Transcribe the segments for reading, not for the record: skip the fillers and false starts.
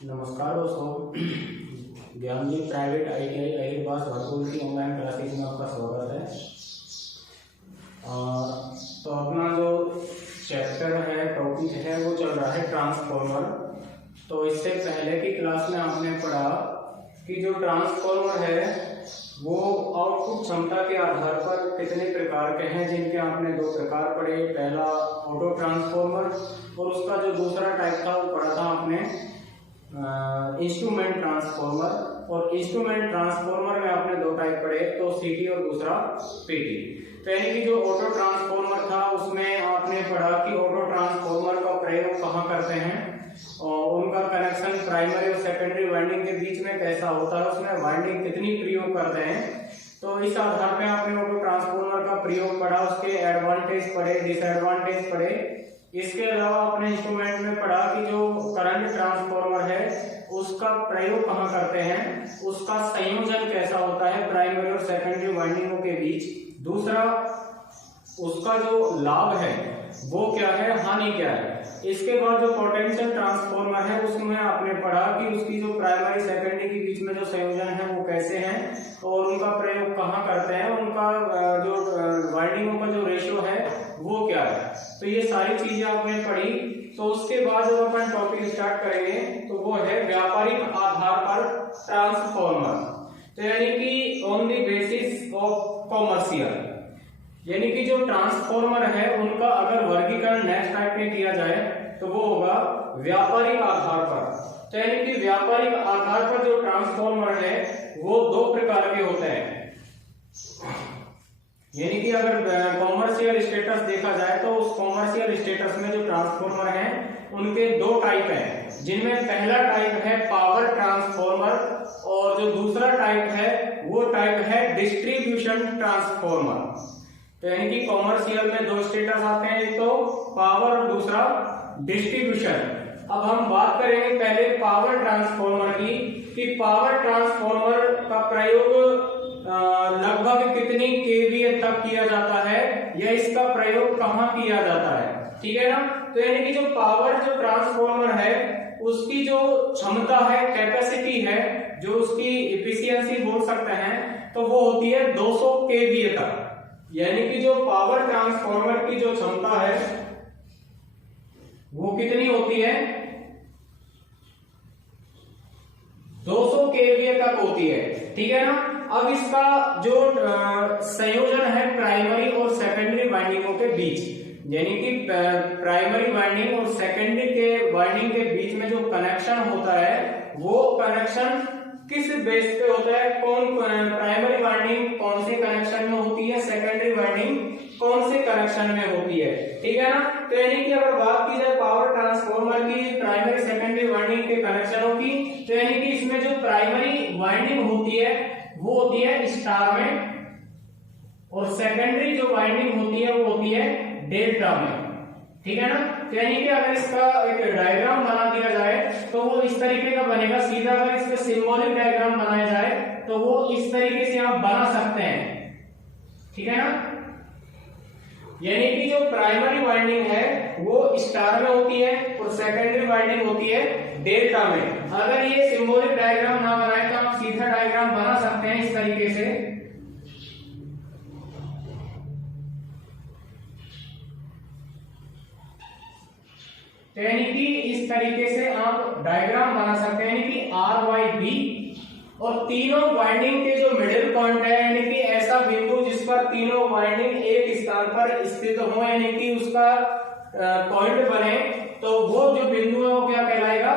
नमस्कार दोस्तों, Gyandeep private ITI अहिरबाज Bharatpur की ऑनलाइन क्लासेज में आपका स्वागत है। तो अपना जो चैप्टर है, टॉपिक है, वो चल रहा है ट्रांसफॉर्मर। तो इससे पहले की क्लास में आपने पढ़ा कि जो ट्रांसफॉर्मर है वो आउटपुट क्षमता के आधार पर कितने प्रकार के हैं, जिनके आपने दो प्रकार पढ़े। पहला ऑटो ट्रांसफॉर्मर और उसका जो दूसरा टाइप था वो पढ़ा था आपने इंस्ट्रूमेंट ट्रांसफॉर्मर। और इंस्ट्रूमेंट ट्रांसफॉर्मर में आपने दो टाइप पढ़े, तो CT और दूसरा PT। तो यानी कि जो ऑटो ट्रांसफॉर्मर था उसमें आपने पढ़ा कि ऑटो ट्रांसफॉर्मर का प्रयोग कहाँ करते हैं और उनका कनेक्शन प्राइमरी और सेकेंडरी वाइंडिंग के बीच में कैसा होता है, उसमें वाइंडिंग कितनी प्रयोग करते हैं। तो इस आधार पे आपने ऑटो ट्रांसफॉर्मर का प्रयोग पढ़ा, उसके एडवांटेज पढ़े, डिसएडवांटेज पढ़े। इसके अलावा अपने इंस्ट्रूमेंट में पढ़ा कि जो करंट ट्रांसफॉर्मर है उसका प्रयोग कहाँ करते हैं, उसका संयोजन कैसा होता है प्राइमरी और सेकेंडरी वाइंडिंगों के बीच। दूसरा, उसका जो लाभ है वो क्या है, हानि क्या है। इसके बाद जो पोटेंशियल ट्रांसफॉर्मर है उसमें आपने पढ़ा कि उसकी जो प्राइमरी सेकेंडरी के बीच में जो संयोजन है वो कैसे हैं और उनका प्रयोग कहाँ करते हैं, उनका जो वाइंडिंगों का जो रेशियो है वो क्या है। तो ये सारी चीजें आपने पढ़ी। तो उसके बाद जब अपन टॉपिक स्टार्ट करेंगे तो वो है व्यापारिक आधार पर ट्रांसफॉर्मर। तो यानी कि on the basis of commercial, यानी कि जो ट्रांसफॉर्मर है उनका अगर वर्गीकरण नेक्स्ट टाइप में किया जाए तो वो होगा व्यापारिक आधार पर। तो यानी कि व्यापारिक आधार पर जो ट्रांसफॉर्मर है वो दो प्रकार के होते हैं। यानी कि अगर कॉमर्शियल स्टेटस देखा जाए तो उस कॉमर्शियल स्टेटस में जो ट्रांसफॉर्मर है उनके दो टाइप हैं, जिनमें पहला टाइप है पावर ट्रांसफॉर्मर और जो दूसरा टाइप है वो टाइप है डिस्ट्रीब्यूशन ट्रांसफॉर्मर। तो यानी कि कॉमर्शियल में दो स्टेटस आते हैं, एक तो पावर और दूसरा डिस्ट्रीब्यूशन। अब हम बात करेंगे पहले पावर ट्रांसफॉर्मर की कि पावर ट्रांसफॉर्मर का प्रयोग लगभग कितनी केवीए तक किया जाता है या इसका प्रयोग कहाँ किया जाता है, ठीक है ना। तो यानी कि जो पावर जो ट्रांसफॉर्मर है उसकी जो क्षमता है, कैपेसिटी है, जो उसकी इफिशियंसी बोल सकते हैं, तो वो होती है 200 केवीए तक। यानी कि जो पावर ट्रांसफॉर्मर की जो क्षमता है वो कितनी होती है, 200 केवीए तक होती है, ठीक है ना। अब इसका जो संयोजन है प्राइमरी और सेकेंडरी वाइंडिंगों के बीच, यानी कि प्राइमरी वाइंडिंग और सेकेंडरी के वाइंडिंग के बीच में जो कनेक्शन होता है वो कनेक्शन किस बेस पे होता है, कौन प्राइमरी वाइंडिंग कौन से कनेक्शन में होती है, सेकेंडरी वाइंडिंग कौन से कनेक्शन में होती है, ठीक है ना। तो यानी कि अगर बात की जाए पावर ट्रांसफॉर्मर की प्राइमरी सेकेंडरी वाइंडिंग के कनेक्शनों की, तो यानी कि इसमें जो प्राइमरी वाइंडिंग होती है वो होती है स्टार में और सेकेंडरी जो वाइंडिंग होती है वो होती है डेल्टा में, ठीक है ना। तो यानी कि अगर इसका एक डायग्राम बना दिया जाए तो वो इस तरीके का बनेगा सीधा। अगर इसका सिंबॉलिक डायग्राम बनाया जाए तो वो इस तरीके से आप बना सकते हैं, ठीक है ना। यानी कि जो प्राइमरी वाइंडिंग है वो स्टार में होती है और सेकेंडरी वाइंडिंग होती है डेल्टा में। अगर ये सिंबॉलिक डायग्राम ना बनाए तो आप सीधा डायग्राम बना सकते हैं इस तरीके से। यानी कि इस तरीके से आप डायग्राम बना सकते हैं, यानी कि RYB और तीनों वाइंडिंग के जो मिडिल पॉइंट है, यानी कि ऐसा बिंदु जिस पर तीनों वाइंडिंग एक स्थान पर स्थित हो, यानी कि उसका पॉइंट बने, तो वो जो बिंदु है वो क्या कहलाएगा,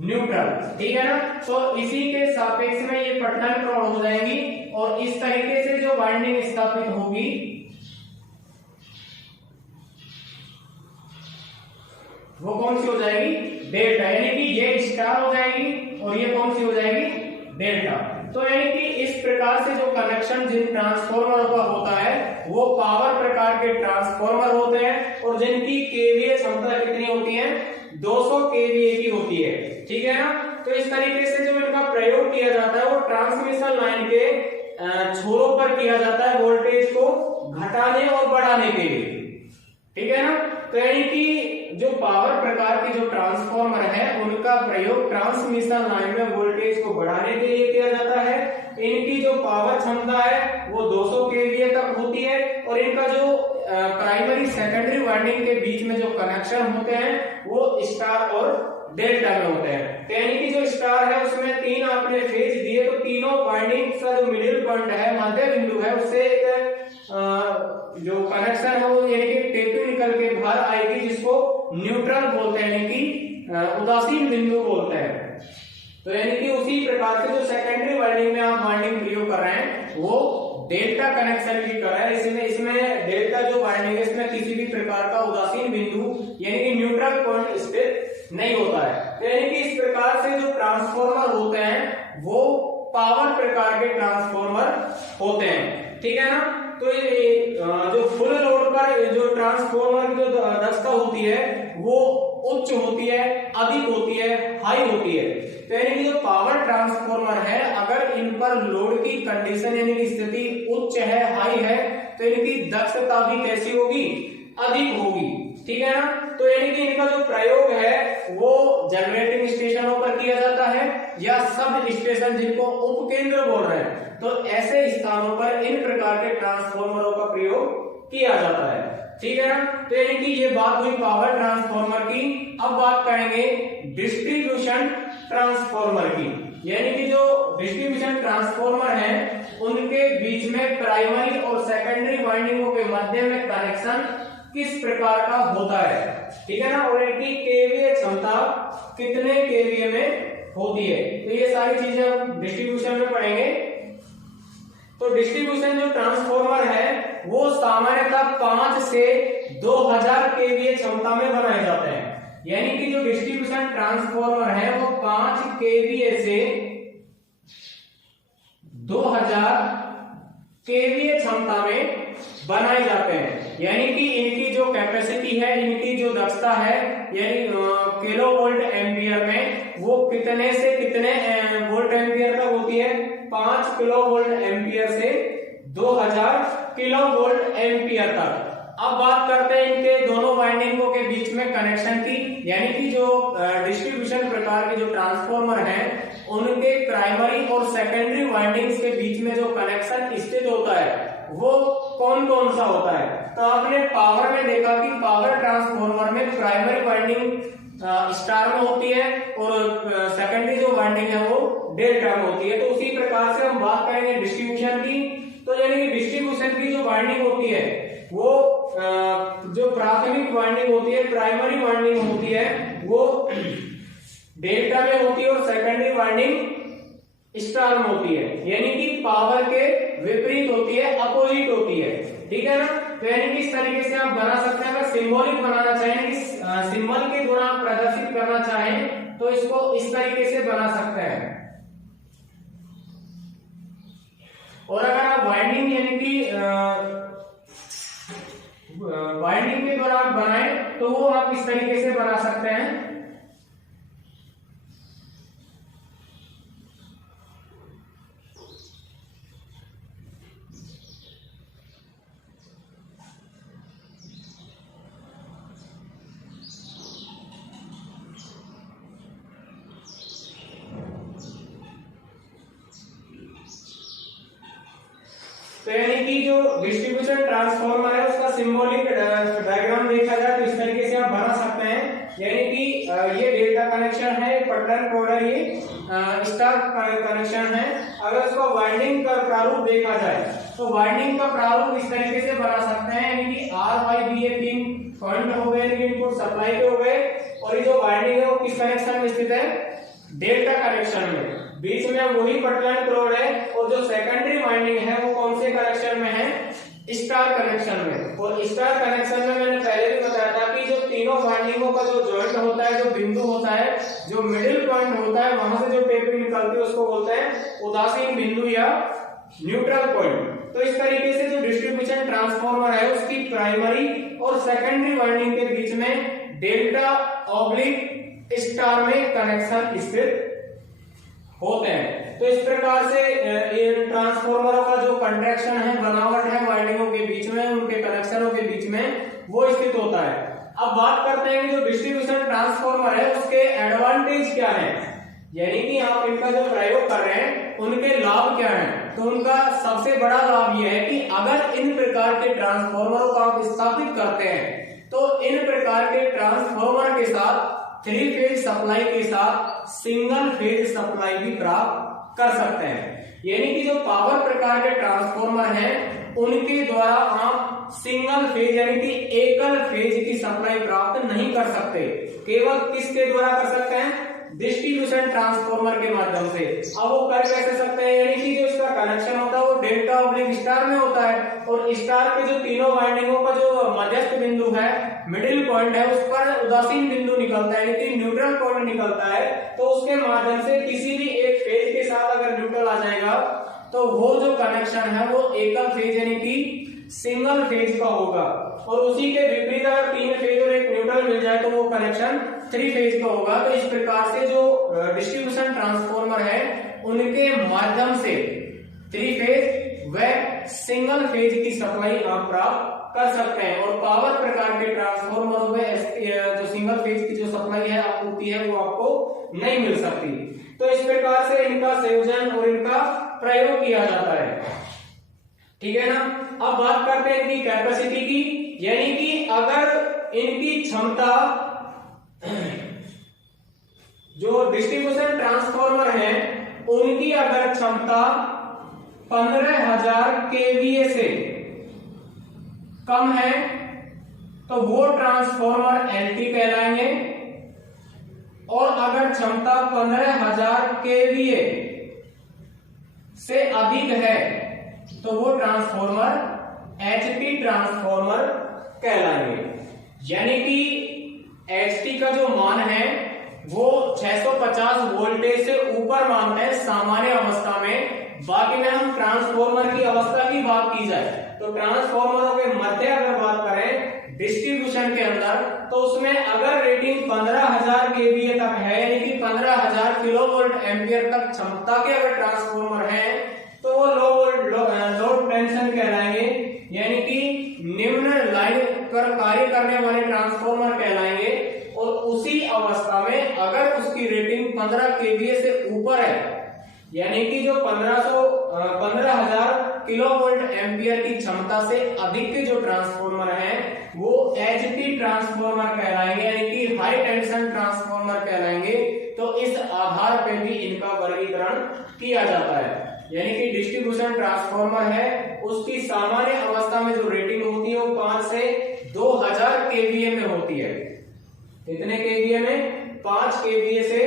न्यूट्रल, ठीक है ना। तो इसी के सापेक्ष में ये पटलन क्रॉस हो जाएंगी और इस तरीके से जो वाइंडिंग स्थापित होगी वो कौन सी हो जाएगी, डेल्टा। यानी कि ये स्टार हो जाएगी और ये कौन सी हो जाएगी, डेल्टा। तो यानी कि इस प्रकार से जो कनेक्शन जिन ट्रांसफॉर्मर का होता है वो पावर प्रकार के ट्रांसफॉर्मर होते हैं और जिनकी केवीए क्षमता कितनी होती है, 200 केवीए की होती है, ठीक है ना। तो इस तरीके से जो इनका प्रयोग किया जाता है वो ट्रांसमिशन लाइन के छोरों पर किया जाता है वोल्टेज को घटाने और बढ़ाने के लिए, ठीक है ना। तो यानी कि जो पावर प्रकार के जो ट्रांसफॉर्मर है उनका प्रयोग ट्रांसमिशन लाइन में वोल्टेज को बढ़ाने के लिए किया जाता है। इनकी जो पावर क्षमता है वो 200 केवीए तक होती है और इनका जो प्राइमरी सेकेंडरी वाइंडिंग के बीच में जो कनेक्शन होते हैं वो स्टार और डेल्टा में होते हैं। तो यानी कि जो स्टार है उसमें 3 आपने फेज दिए, तो तीनों वाइंडिंग का जो मिडिल पॉइंट है, मध्य बिंदु है, उससे एक जो कनेक्शन है वो यानी कि टेपी निकल के बाहर आएगी, जिसको न्यूट्रल बोलते हैं, यानी कि उदासीन बिंदु बोलते हैं। तो यानी कि उसी प्रकार से जो सेकेंडरी वाइंडिंग में आप वाइंडिंग प्रयोग कर रहे हैं वो डेल्टा कनेक्शन की कर रहा है। इसमें डेल्टा जो वाइंडिंग है इसमें किसी भी प्रकार का उदासीन बिंदु यानी कि न्यूट्रल पॉइंट स्थित नहीं होता है। तो यानी कि इस प्रकार से जो ट्रांसफॉर्मर होते हैं वो पावर प्रकार के ट्रांसफॉर्मर होते हैं, ठीक है ना। तो ये जो फुल लोड पर जो ट्रांसफॉर्मर की जो दक्षता होती है वो उच्च होती है, अधिक होती है, हाई होती है। तो यानी कि जो पावर ट्रांसफॉर्मर है अगर इन पर लोड की कंडीशन यानी कि स्थिति उच्च है, हाई है, तो इनकी दक्षता भी कैसी होगी, अधिक होगी, ठीक है ना। तो यानी कि इनका जो प्रयोग है वो जनरेटिंग स्टेशनों पर किया जाता है या सब स्टेशन जिनको उपकेंद्र बोल रहे हैं, तो ऐसे स्थानों पर इन प्रकार के ट्रांसफॉर्मरों का प्रयोग किया जाता है, ठीक है ना। तो यानी कि ये बात हुई पावर ट्रांसफॉर्मर की। अब बात करेंगे डिस्ट्रीब्यूशन ट्रांसफॉर्मर की, यानी कि जो डिस्ट्रीब्यूशन ट्रांसफॉर्मर है उनके बीच में प्राइमरी और सेकेंडरी वाइंडिंगों के मध्य में कनेक्शन किस प्रकार का होता है, ठीक है ना, और इनकी केवीए क्षमता कितने केवीए में होती है। तो ये सारी चीजें हम डिस्ट्रीब्यूशन में पढ़ेंगे। तो डिस्ट्रीब्यूशन जो ट्रांसफॉर्मर है वो सामान्यतः 5 से 2000 केवीए क्षमता में बनाए जाते हैं। यानी कि जो डिस्ट्रीब्यूशन ट्रांसफॉर्मर है वो 5 केवीए से 2000 केवीए क्षमता में बनाए जाते हैं। यानी कि इनकी जो कैपेसिटी है, इनकी जो दक्षता है यानी किलो वोल्ट एम्पियर में वो कितने से कितने वोल्ट एम्पियर तक होती है, 5 किलो वोल्ट एम्पियर से 2000 किलो वोल्ट एम्पियर तक। अब बात करते हैं इनके दोनों वाइंडिंगों के बीच में कनेक्शन की, यानी कि जो डिस्ट्रीब्यूशन प्रकार के जो ट्रांसफॉर्मर हैं उनके प्राइमरी और सेकेंडरी वाइंडिंग्स के बीच में जो कनेक्शन स्थित होता है वो कौन कौन सा होता है। तो आपने पावर में देखा कि पावर ट्रांसफॉर्मर में प्राइमरी वाइंडिंग स्टार में होती है और सेकेंडरी जो वाइंडिंग है वो डेल्टा में होती है। तो उसी प्रकार से हम बात करेंगे डिस्ट्रीब्यूशन की। तो यानी कि डिस्ट्रीब्यूशन की जो वाइंडिंग होती है वो जो प्राथमिक वाइंडिंग होती है, प्राइमरी वाइंडिंग होती है वो डेल्टा में होती है और सेकेंडरी वाइंडिंग स्टार में होती है, यानी कि पावर के विपरीत होती है, अपोजिट होती है, ठीक है ना। तो यानी कि इस तरीके से आप बना सकते हैं। अगर सिंबॉलिक बनाना चाहें कि सिंबल के द्वारा आप प्रदर्शित करना चाहें तो इसको इस तरीके से बना सकते हैं। और अगर आप वाइंडिंग यानी कि वाइंडिंग के द्वारा आप बनाएं तो वो आप इस तरीके से बना सकते हैं। तो यानी कि जो डिस्ट्रीब्यूशन ट्रांसफॉर्मर है उसका सिंबॉलिक डायग्राम देखा जाए तो इस तरीके से आप बना सकते हैं। यानी कि ये डेल्टा कनेक्शन है, पटलन कोडर ये स्टार कनेक्शन है। अगर इसका वाइंडिंग का प्रारूप देखा जाए तो वाइंडिंग का प्रारूप इस तरीके से बना सकते हैं, यानी कि आर वाई बी ये 3 पॉइंट हो गए, इनपुट सप्लाई के हो गए, और ये जो वाइंडिंग है वो किस कनेक्शन में स्थित है, डेल्टा कनेक्शन में। बीच में वही पटलन क्लोड है और जो सेकेंडरी वाइंडिंग है वो कौन से कनेक्शन में है, स्टार कनेक्शन में। और स्टार कनेक्शन में मैंने पहले भी बताया था कि जो तीनों वाइंडिंगों का जो जॉइंट होता है, जो बिंदु होता है, जो मिडिल पॉइंट होता है, वहां से जो टेपिंग निकलती है उसको बोलते हैं उदासीन बिंदु या न्यूट्रल पॉइंट। तो इस तरीके से जो डिस्ट्रीब्यूशन ट्रांसफॉर्मर है उसकी प्राइमरी और सेकेंडरी वाइंडिंग के बीच में डेल्टा ऑब्लिक स्टार में कनेक्शन स्थित होते हैं। तो इस प्रकार से इन ट्रांसफॉर्मरों का जो कंट्रैक्शन है, बनावट है वाइंडिंगों के बीच में, उनके कनेक्शनों के बीच में वो स्थित होता है। अब बात करते हैं कि जो डिस्ट्रीब्यूशन ट्रांसफार्मर है उसके एडवांटेज क्या है, यानी कि आप इनका जो प्रयोग कर रहे हैं उनके लाभ क्या हैं। तो उनका सबसे बड़ा लाभ यह है कि अगर इन प्रकार के ट्रांसफार्मरों को आप स्थापित करते हैं तो इन प्रकार के ट्रांसफार्मर के साथ 3 फेज सप्लाई के साथ सिंगल फेज सप्लाई भी प्राप्त कर सकते हैं। यानी कि जो पावर प्रकार के ट्रांसफार्मर हैं उनके द्वारा आप सिंगल फेज यानी कि एकल फेज की सप्लाई प्राप्त नहीं कर सकते, केवल किसके द्वारा कर सकते हैं, डिस्ट्रीब्यूशन ट्रांसफार्मर के माध्यम से। अब वो कर कैसे सकते हैं, यानी कि जो इसका कनेक्शन होता है वो डेल्टा ऑब्लिक स्टार में होता है और स्टार के जो तीनों वाइंडिंगों का जो मध्यस्थ बिंदु है, मिडिल पॉइंट है, उस पर उदासीन बिंदु निकलता है यानी कि न्यूट्रल पॉइंट निकलता है। तो उसके माध्यम से किसी भी एक फेज के साथ अगर न्यूट्रल आ जाएगा तो वो जो कनेक्शन है वो एकल फेज यानी कि सिंगल फेज का होगा, और उसी के विपरीत अगर 3 फेज और एक न्यूट्रल मिल जाए तो वो कनेक्शन 3 फेज का होगा। तो इस प्रकार से जो डिस्ट्रीब्यूशन ट्रांसफार्मर है उनके माध्यम से 3 फेज व सिंगल फेज की सप्लाई आप प्राप्त कर सकते हैं, और पावर प्रकार के ट्रांसफार्मरों में जो सिंगल फेज की जो सप्लाई है आपूर्ति है वो आपको नहीं मिल सकती। तो इस प्रकार से इनका संयोजन और इनका प्रयोग किया जाता है, ठीक है ना। अब बात करते हैं इनकी कैपेसिटी की, यानी कि अगर इनकी क्षमता, जो डिस्ट्रीब्यूशन ट्रांसफार्मर है उनकी अगर क्षमता 15,000 केवीए से कम है तो वो ट्रांसफार्मर एलटी कहलाएंगे, और अगर क्षमता 15,000 केवीए से अधिक है तो वो ट्रांसफार्मर एचटी ट्रांसफार्मर कहलाएंगे। यानी कि एचटी का जो मान है वो 650 वोल्टेज से ऊपर मानते हैं सामान्य अवस्था में। बाकी में हम ट्रांसफार्मर की अवस्था की बात की जाए तो ट्रांसफार्मरों के मध्य अगर बात करें डिस्ट्रीब्यूशन के अंदर तो उसमें अगर रेटिंग 15,000 केवीए तक है यानी कि 15,000 किलोवोल्ट एम्पियर तक क्षमता के अगर ट्रांसफार्मर है तो वो लो टेंशन कहलाएंगे, यानी कि निम्न लाइन पर कार्य करने वाले ट्रांसफार्मर कहलाएंगे। और उसी अवस्था में अगर उसकी रेटिंग 15 केवीए से ऊपर है यानी कि जो 15,000 किलोवोल्ट एम्पियर की क्षमता से अधिक के जो ट्रांसफार्मर हैं वो एचटी ट्रांसफार्मर कहलाएंगे, यानी कि हाई टेंशन ट्रांसफार्मर कहलाएंगे। तो इस आधार पे भी इनका वर्गीकरण किया जाता है, यानी कि डिस्ट्रीब्यूशन ट्रांसफार्मर है उसकी सामान्य अवस्था में जो रेटिंग होती है वो 5 से 2000 केवीए में होती है। कितने केवीए में? 5 केवीए से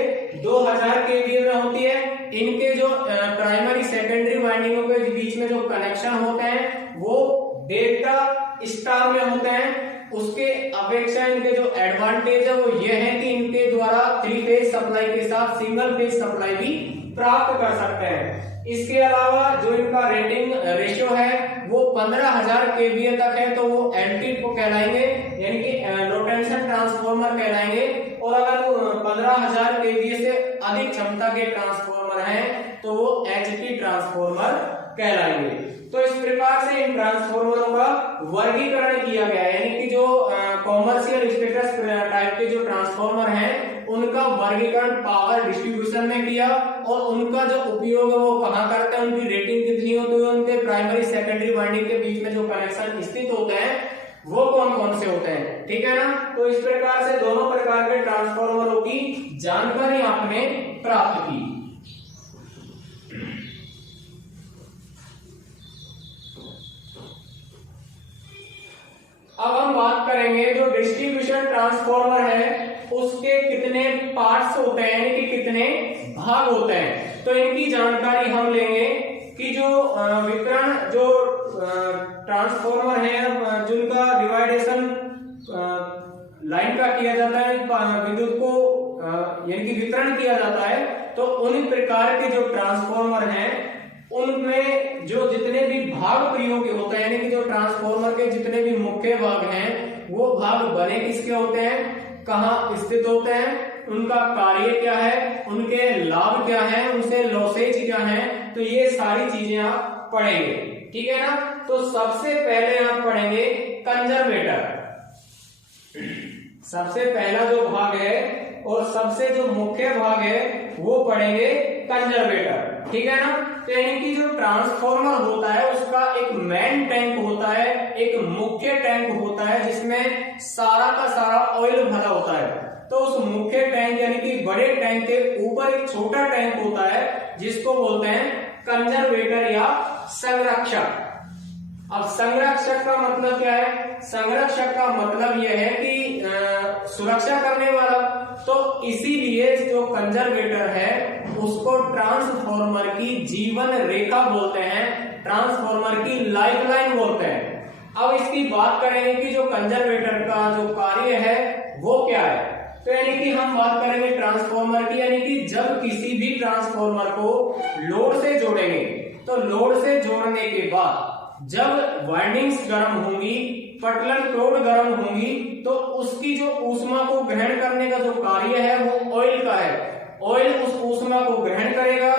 2000 केवीए में होती है। इनके जो प्राइमरी सेकेंडरी वाइंडिंगों के बीच में जो कनेक्शन होते हैं वो डेल्टा स्टार में होते हैं। उसके अपेक्षा इनके जो एडवांटेज है वो ये है कि इनके द्वारा 3 फेज सप्लाई के साथ सिंगल फेज सप्लाई भी प्राप्त कर सकते हैं। इसके अलावा जो इनका रेटिंग रेशियो है वो 15,000 केवीए तक है तो वो एलटी को कहलाएंगे, यानी कि लो टेंशन ट्रांसफार्मर कहलाएंगे। और अगर वो 15,000 केवीए से अधिक क्षमता के ट्रांसफार्मर हैं तो वो एचटी ट्रांसफार्मर कहलाएंगे। तो इस प्रकार से इन ट्रांसफार्मरों का वर्गीकरण किया गया है, यानी कि जो कॉमर्शियल स्टेटस टाइप के जो ट्रांसफार्मर हैं उनका वर्गीकरण पावर डिस्ट्रीब्यूशन में किया, और उनका जो उपयोग है वो कहां करते हैं, उनकी रेटिंग कितनी होती है, उनके प्राइमरी सेकेंडरी वाइंडिंग के बीच में जो कनेक्शन स्थित होते हैं वो कौन कौन से होते हैं, ठीक है ना। तो इस प्रकार से दोनों प्रकार के ट्रांसफार्मरों की जानकारी आपने प्राप्त की। अब हम बात करेंगे जो डिस्ट्रीब्यूशन ट्रांसफार्मर है उसके कितने पार्ट्स होते हैं, यानी कि कितने भाग होते हैं। तो इनकी जानकारी हम लेंगे कि जो वितरण जो ट्रांसफार्मर है जिनका डिवाइडेशन लाइन का किया जाता है, विद्युत को यानी कि वितरण किया जाता है, तो उन प्रकार के जो ट्रांसफार्मर हैं उनमें जो जितने भी भाग प्रयोग होते हैं, यानी कि जो ट्रांसफार्मर के जितने भी मुख्य भाग हैं वो भाग बने किसके होते हैं, कहाँ स्थित होते हैं, उनका कार्य क्या है, उनके लाभ क्या है, उनसे लॉसेज क्या है, तो ये सारी चीजें आप पढ़ेंगे, ठीक है ना। तो सबसे पहले आप पढ़ेंगे कंजर्वेटर। सबसे पहला जो भाग है और सबसे जो मुख्य भाग है वो पढ़ेंगे कंजर्वेटर, ठीक है ना। तो यानी कि जो ट्रांसफॉर्मर होता है उसका एक मेन टैंक होता है, एक मुख्य टैंक होता है जिसमें सारा का सारा ऑयल भरा होता है। तो उस मुख्य टैंक यानी कि बड़े टैंक के ऊपर एक छोटा टैंक होता है जिसको बोलते हैं कंजर्वेटर या संरक्षक। अब संरक्षक का मतलब क्या है? संरक्षक का मतलब यह है कि सुरक्षा करने वाला। तो इसीलिए जो कंजर्वेटर है उसको ट्रांसफॉर्मर की जीवन रेखा बोलते हैं, ट्रांसफॉर्मर की लाइफलाइन बोलते हैं। अब इसकी बात करेंगे कि जो कंजर्वेटर का जो कार्य है वो क्या है। तो यानी कि हम बात करेंगे ट्रांसफॉर्मर की, यानी कि जब किसी भी ट्रांसफॉर्मर को लोड से जोड़ेंगे तो लोड से जोड़ने के बाद जब वाइंडिंग्स गर्म होंगी, पटलन क्रोड गर्म होंगी, तो उसकी जो ऊष्मा को ग्रहण करने का जो कार्य है वो ऑयल का है। ऑयल उस ऊष्मा को ग्रहण करेगा,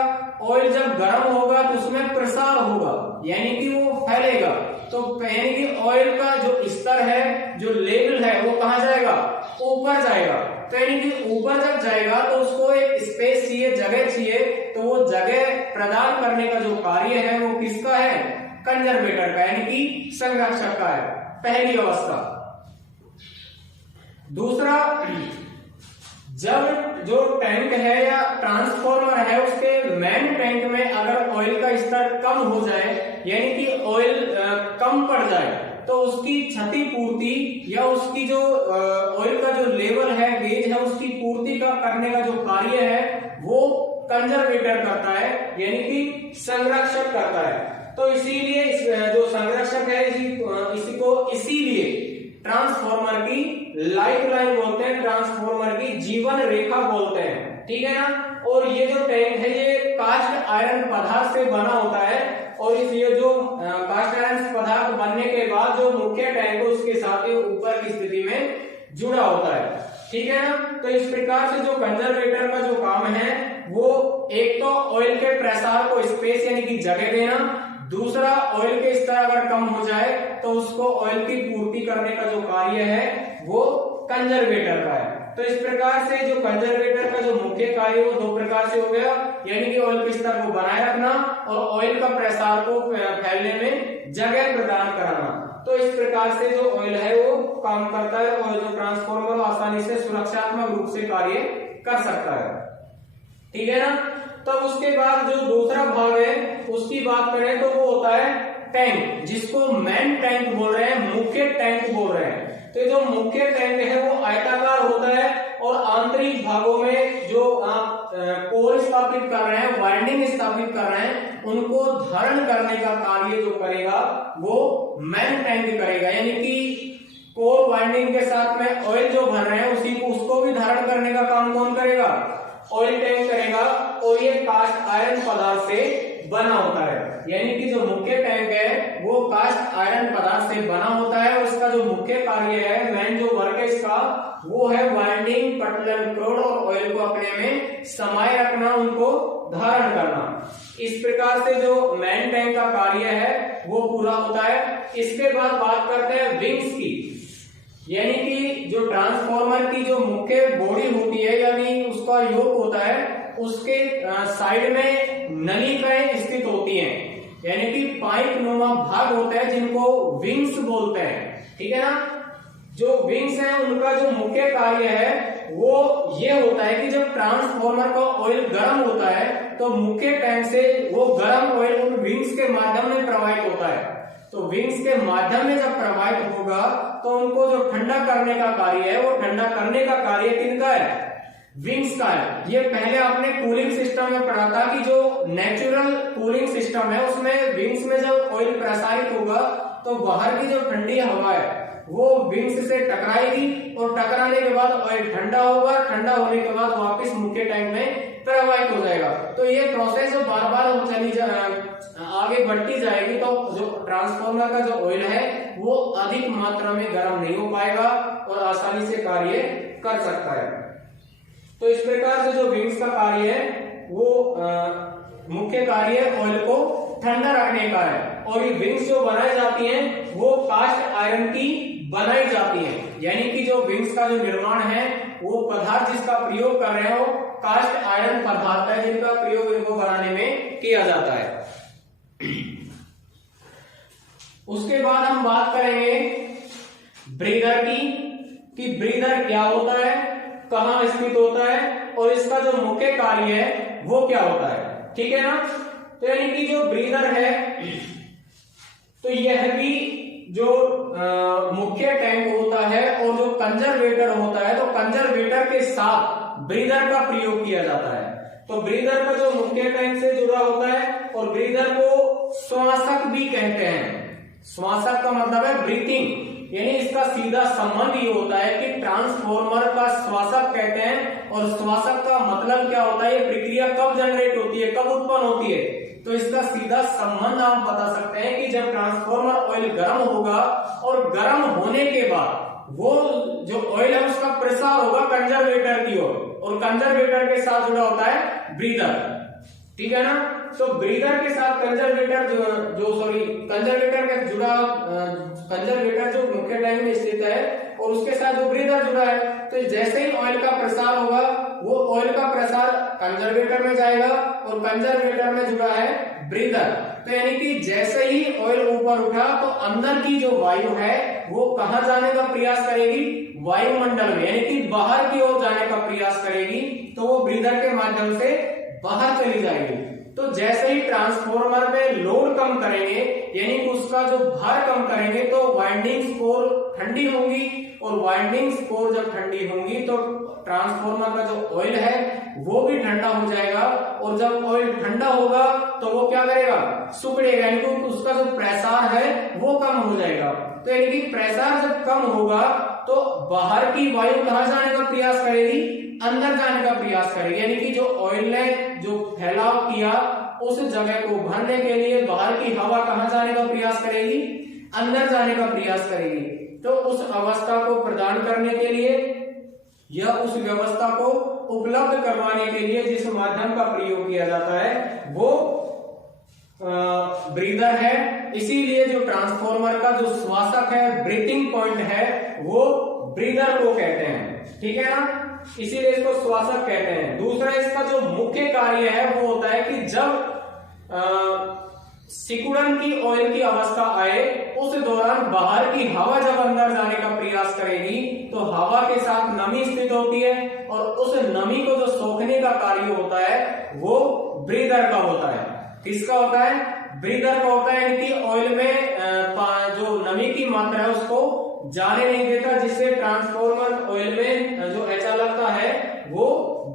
ऑयल जब गर्म होगा तो उसमें प्रसार होगा यानी कि वो फैलेगा। तो यानी कि ऑयल का जो स्तर है, जो लेवल है, वो कहां जाएगा? ऊपर जाएगा। तो यानी कि ऊपर जब जाएगा तो उसको एक स्पेस चाहिए, जगह चाहिए, तो वो जगह प्रदान करने का जो कार्य है वो किसका है? कंजर्वेटर का यानी कि संरक्षक का है, पहली अवस्था। दूसरा, जब जो टैंक है या ट्रांसफॉर्मर है उसके मेन टैंक में अगर ऑयल का स्तर कम हो जाए यानी कि ऑयल कम पड़ जाए तो उसकी क्षतिपूर्ति या उसकी जो ऑयल का जो लेवल है, गेज है, उसकी पूर्ति का करने का जो कार्य है वो कंजर्वेटर करता है यानी कि संरक्षक करता है। तो इसीलिए जो संरक्षक है इसी को इसीलिए ट्रांसफॉर्मर की लाइफलाइन बोलते हैं, ट्रांसफॉर्मर की जीवन रेखा बोलते हैं, ठीक है ना। और ये जो टैंक है ये कास्ट आयरन पदार्थ से बना होता है और ये जो कास्ट आयरन पदार्थ बनने के बाद जो मुख्य टैंक है उसके साथ ही ऊपर की स्थिति में जुड़ा होता है, ठीक है ना। तो इस प्रकार से जो कंजर्वेटर का जो काम है वो एक तो ऑयल के प्रसार को स्पेस यानी कि जगह देना, दूसरा ऑयल के स्तर अगर कम हो जाए तो उसको ऑयल की पूर्ति करने का जो कार्य है वो कंजर्वेटर का है। तो इस प्रकार से जो कंजर्वेटर का जो मुख्य कार्य वो दो प्रकार से हो गया, यानी कि ऑयल के स्तर को बनाए रखना और ऑयल का प्रसार को फैलने में जगह प्रदान कराना। तो इस प्रकार से जो ऑयल है वो काम करता है और जो ट्रांसफॉर्मर आसानी से सुरक्षात्मक रूप से कार्य कर सकता है, ठीक है ना। तब उसके बाद जो दूसरा भाग है उसकी बात करें तो वो होता है टैंक, जिसको मेन टैंक बोल रहे हैं, मुख्य टैंक बोल रहे हैं। तो जो मुख्य टैंक है वो आयताकार होता है और आंतरिक भागों में जो आप कोर स्थापित कर रहे हैं, वाइंडिंग स्थापित कर रहे हैं, उनको धारण करने का कार्य जो करेगा वो मेन टैंक करेगा। यानी कि कोर वाइंडिंग के साथ में ऑयल जो भर रहे हैं उसी को उसको भी धारण करने का काम कौन करेगा? ऑयल टैंक करेगा। और ये कास्ट आयरन पदार्थ से बना होता है, यानी कि जो मुख्य टैंक है वो कास्ट आयरन पदार्थ से बना होता है और इसका जो मुख्य कार्य है, मेन जो वर्क है इसका वो है वाइंडिंग, पटलन क्रोड और ऑयल को अपने में समाये रखना, उनको धारण करना। इस प्रकार से जो मेन टैंक का कार्य है वो पूरा होता है। इसके बाद बात करते हैं विंग्स की, यानी कि जो ट्रांसफॉर्मर की जो मुख्य बॉडी होती है यानी उसका योग होता है, उसके साइड में नलिकाएं स्थित होती हैं, यानी कि पाइप नुमा भाग होते हैं जिनको विंग्स बोलते हैं, ठीक है ना। जो विंग्स हैं उनका जो मुख्य कार्य है वो ये होता है कि जब ट्रांसफॉर्मर का ऑयल गर्म होता है तो मुख्य टैंक से वो गर्म ऑयल उन विंग्स के माध्यम में प्रवाहित होता है। तो विंग्स के माध्यम में जब प्रवाहित होगा तो उनको जो ठंडा करने का कार्य है वो ठंडा करने का कार्य किनका है? विंग्स का है। ये पहले आपने कूलिंग सिस्टम में पढ़ा था कि जो नेचुरल कूलिंग सिस्टम है उसमें विंग्स में जब ऑयल प्रसारित होगा तो बाहर की जो ठंडी हवा है वो विंग्स से टकराएगी और टकराने के बाद ऑयल ठंडा होगा, ठंडा होने के बाद वापस मुख्य टैंक में प्रवाहित हो जाएगा। तो ये प्रोसेस बार बार चली आगे बढ़ती जाएगी तो जो ट्रांसफॉर्मर का जो ऑयल है वो अधिक मात्रा में गर्म नहीं हो पाएगा और आसानी से कार्य कर सकता है। तो इस प्रकार से जो विंग्स का कार्य है वो मुख्य कार्य ऑयल को ठंडा रखने का है। और ये विंग्स जो बनाई जाती हैं वो कास्ट आयरन की बनाई जाती है, यानी कि जो विंग्स का जो निर्माण है वो पदार्थ जिसका प्रयोग कर रहे हो कास्ट आयरन पदार्थ है जिनका प्रयोग इनको बनाने में किया जाता है। उसके बाद हम बात करेंगे ब्रीदर की, कि ब्रीदर क्या होता है, कहां स्थित होता है और इसका जो मुख्य कार्य है वो क्या होता है। ठीक है ना। तो यानी कि जो ब्रीदर है तो यह भी जो मुख्य टैंक होता है और जो कंजर्वेटर होता है, तो कंजर्वेटर के साथ ब्रीदर का प्रयोग किया जाता है। तो ब्रीदर का जो मुख्य टैंक से जुड़ा होता है और ब्रीदर को श्वासक भी कहते हैं। श्वासक का मतलब है ब्रीथिंग, यानी इसका सीधा संबंध ये होता है कि ट्रांसफॉर्मर का श्वासक कहते हैं। और श्वासक का मतलब क्या होता है, ये प्रक्रिया कब जनरेट होती है, कब उत्पन्न होती है, तो इसका सीधा संबंध आप बता सकते हैं कि जब ट्रांसफॉर्मर ऑयल गर्म होगा और गर्म होने के बाद वो जो ऑयल है उसका प्रसार होगा कंजर्वेटर की ओर, और कंजर्वेटर के साथ जुड़ा होता है ब्रीदर। ठीक है ना। तो ब्रीदर के साथ कंजर्वेटर कंजर्वेटर का जुड़ा कंजर्वेटर जो मुख्य टैंक में स्थित है और उसके साथ जो ब्रीदर जुड़ा है, तो जैसे ही ऑयल का प्रसार होगा वो ऑयल का प्रसार कंजर्वेटर में जाएगा और कंजर्वेटर में जुड़ा है ब्रीदर। तो यानी कि जैसे ही ऑयल ऊपर उठा तो अंदर की जो वायु है वो कहां जाने का प्रयास करेगी, वायुमंडल में, यानी कि बाहर की ओर जाने का प्रयास करेगी, तो वो ब्रीदर के माध्यम से बाहर चली जाएगी। तो जैसे ही ट्रांसफॉर्मर में लोड कम करेंगे, यानी कि उसका जो भार कम करेंगे, तो वाइंडिंग्स कोर ठंडी होंगी, और वाइंडिंग्स कोर जब ठंडी होंगी तो ट्रांसफॉर्मर का जो ऑयल है वो भी ठंडा हो जाएगा, और जब ऑयल ठंडा होगा तो वो क्या करेगा, सिकुड़ेगा, यानी कि उसका जो प्रेशर है वो कम हो जाएगा। तो यानी कि प्रेशर जब कम होगा तो बाहर की वायु कहां जाने का प्रयास करेगी, अंदर जाने का प्रयास करेगी, यानी कि जो ऑयल ने जो फैलाव किया उस जगह को भरने के लिए बाहर की हवा कहां जाने का प्रयास करेगी, अंदर जाने का प्रयास करेगी। तो उस अवस्था को प्रदान करने के लिए या उस व्यवस्था को उपलब्ध करवाने के लिए जिस माध्यम का प्रयोग किया जाता है वो ब्रीदर है। इसीलिए जो ट्रांसफॉर्मर का जो श्वासक है, ब्रीथिंग पॉइंट है, वो ब्रीदर को कहते हैं। ठीक है ना, इसीलिए इसको श्वासक कहते हैं। दूसरा इसका जो मुख्य कार्य है वो होता है कि जब सिकुड़न की ऑयल की अवस्था आए उस दौरान बाहर की हवा जब अंदर जाने का प्रयास करेगी तो हवा के साथ नमी स्थित होती है, और उस नमी को जो सोखने का कार्य होता है वो ब्रीदर का होता है। किसका होता है, ब्रीदर का होता है, यानी कि ऑयल में जो नमी की मात्रा है उसको जाने नहीं देता, जिससे ट्रांसफॉर्मर ऑयल में जो अचालकता है वो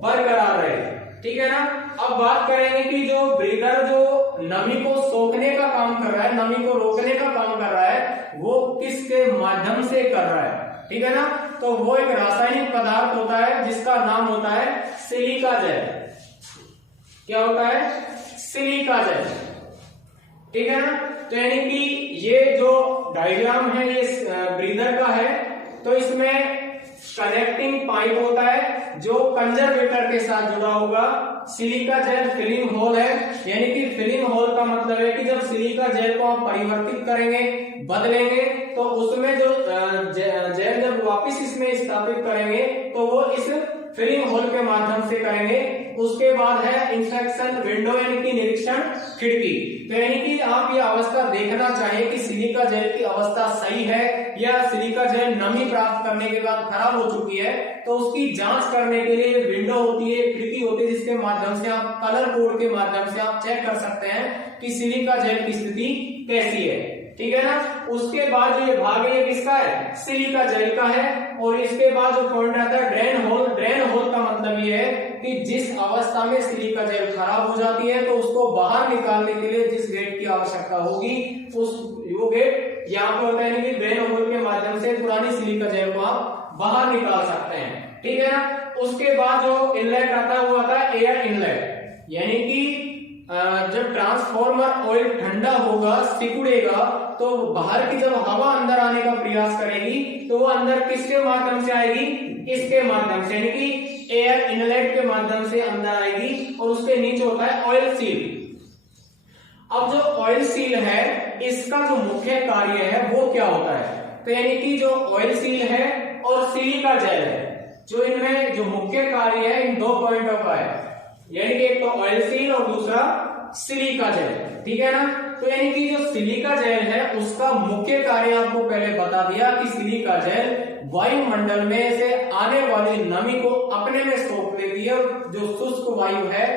बरकरार रहे। ठीक है ना। अब बात करेंगे कि जो ब्रीदर जो नमी को सोखने का काम कर रहा है, नमी को रोकने का काम कर रहा है, वो किसके माध्यम से कर रहा है। ठीक है ना। तो वो एक रासायनिक पदार्थ होता है जिसका नाम होता है सिलिका जेल। क्या होता है, सिलिका जेल। ठीक है ना। तो यानी कि ये जो डायग्राम है ये ब्रीदर का है, तो इसमें कनेक्टिंग पाइप होता है जो कंजर्वेटर के साथ जुड़ा होगा। सिलिका जेल फिलिंग होल है, यानी कि फिलिंग होल का मतलब है कि जब सिलिका जेल को आप परिवर्तित करेंगे, बदलेंगे, तो उसमें जो जेल जब वापस इसमें स्थापित करेंगे तो वो इस फिलिंग होल के माध्यम से करेंगे। उसके बाद है इंस्पेक्शन विंडो, यानी कि निरीक्षण खिड़की। तो यानी कि आप ये अवस्था देखना चाहिए कि सिलिका जेल की अवस्था सही है या सिलिका जेल नमी प्राप्त करने के बाद खराब हो चुकी है, तो उसकी जांच करने के लिए विंडो होती है, खिड़की होती है, जिसके माध्यम से आप कलर कोड के माध्यम से आप चेक कर सकते हैं कि सिलिका जेल की स्थिति कैसी है। ठीक है ना। उसके बाद जो ये भाग है ये किसका है, सिलिका जेल का है। और इसके बाद जो पॉइंट आता है ड्रेन होल। ड्रेन होल का मतलब ये है कि जिस अवस्था में सिलिका जेल खराब हो जाती है तो उसको बाहर निकालने के लिए जिस गेट की आवश्यकता होगी उस वो गेट यहाँ पे होता है, यानी कि ड्रेन होल के माध्यम से पुरानी सिलिका जेल को आप बाहर निकाल सकते हैं। ठीक है ना। उसके बाद जो इनलेट आता है वो आता है एयर इनलेट, यानी कि जब ट्रांसफॉर्मर ऑयल ठंडा होगा, सिकुड़ेगा, तो बाहर की जब हवा अंदर आने का प्रयास करेगी तो वो अंदर किसके माध्यम से आएगी, इसके माध्यम से, यानी कि एयर इनलेट के माध्यम से अंदर आएगी। और उसके नीचे होता है ऑयल सील। अब जो ऑयल सील है इसका जो मुख्य कार्य है वो क्या होता है, तो यानी कि जो ऑयल सील है और सिलिका जेल है, जो इनमें जो मुख्य कार्य है इन दो पॉइंटों का है, यानी कि एक तो ऑयल सील और दूसरा सिलिका जेल, ठीक है ना। तो यानी कि जो सिलिका जेल है उसका मुख्य कार्य आपको पहले बता दिया कि सिलिका जेल वायुमंडल में से आने वाली नमी को अपने में सोख लेती है, जो शुष्क वायु है,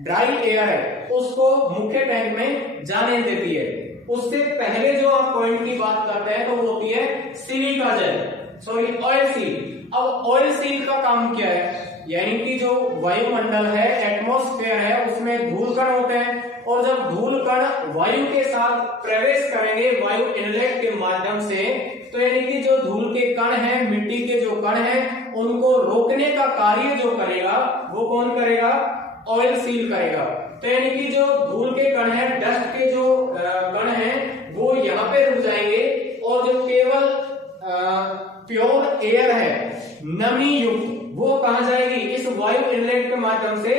ड्राई एयर है, उसको मुख्य टैंक में जाने देती है। उससे पहले जो आप पॉइंट की बात करते हैं तो वो होती है silica gel, sorry oil seal. अब ऑयल सील का काम क्या है, यानी कि जो वायुमंडल है, एटमॉस्फेयर है, उसमें धूल कण होते हैं, और जब धूल कण वायु के साथ प्रवेश करेंगे वायु इनलेट के माध्यम से, तो यानी कि जो धूल के कण हैं, मिट्टी के जो कण हैं, उनको रोकने का कार्य जो करेगा वो कौन करेगा, ऑयल सील करेगा। तो यानी कि जो धूल के कण हैं, डस्ट के जो कण हैं, वो यहाँ पे रुक जाएंगे, और जो केवल प्योर एयर है, नमी युक्त, वो कहां जाएगी, इस वायु इनलेट के माध्यम से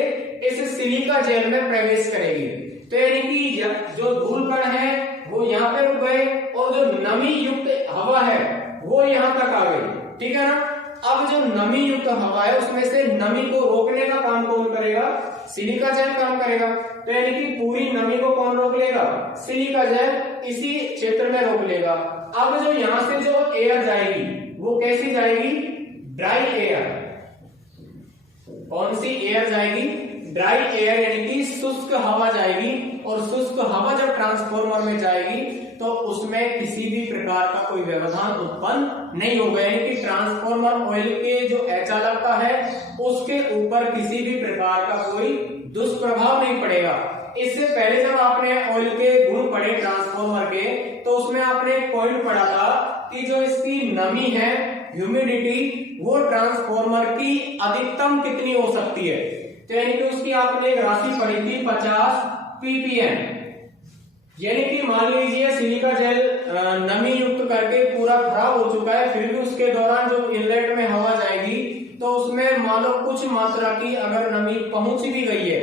इस सिलिका जेल में प्रवेश करेगी। तो यानी कि जो धूल कण है वो यहाँ पे रुक गए, और जो नमी युक्त हवा है वो यहाँ तक आ गई, ठीक है ना। अब जो नमी युक्त हवा है उसमें से नमी को रोकने का काम कौन करेगा, सिलिका जेल काम करेगा। तो यानी कि पूरी नमी को कौन रोक लेगा, सिलिका जेल इसी क्षेत्र में रोक लेगा। अब जो यहाँ से जो एयर जाएगी वो कैसी जाएगी, ड्राई एयर। कौन सी एयर जाएगी, ड्राई एयर, यानी कि शुष्क हवा जाएगी, और शुष्क हवा जब ट्रांसफॉर्मर में जाएगी तो उसमें किसी भी प्रकार का कोई व्यवधान उत्पन्न नहीं होगा, यानी कि ट्रांसफॉर्मर ऑयल के जो अचालकता है उसके ऊपर किसी भी प्रकार का कोई दुष्प्रभाव नहीं पड़ेगा। इससे पहले जब आपने ऑयल के गुण पढ़े ट्रांसफॉर्मर के, तो उसमें आपने एक पॉइंट पढ़ा था कि जो इसकी नमी है, ह्यूमिडिटी, वो ट्रांसफॉर्मर की अधिकतम कितनी हो सकती है। तो यानी कि उसकी आपने एक राशि पढ़ी थी 50 ppm, यानी कि मान लीजिए सिलिका जेल नमी युक्त करके पूरा खराब हो चुका है, फिर भी उसके दौरान जो इनलेट में हवा जाएगी तो उसमें मान लो कुछ मात्रा की अगर नमी पहुंच भी गई है,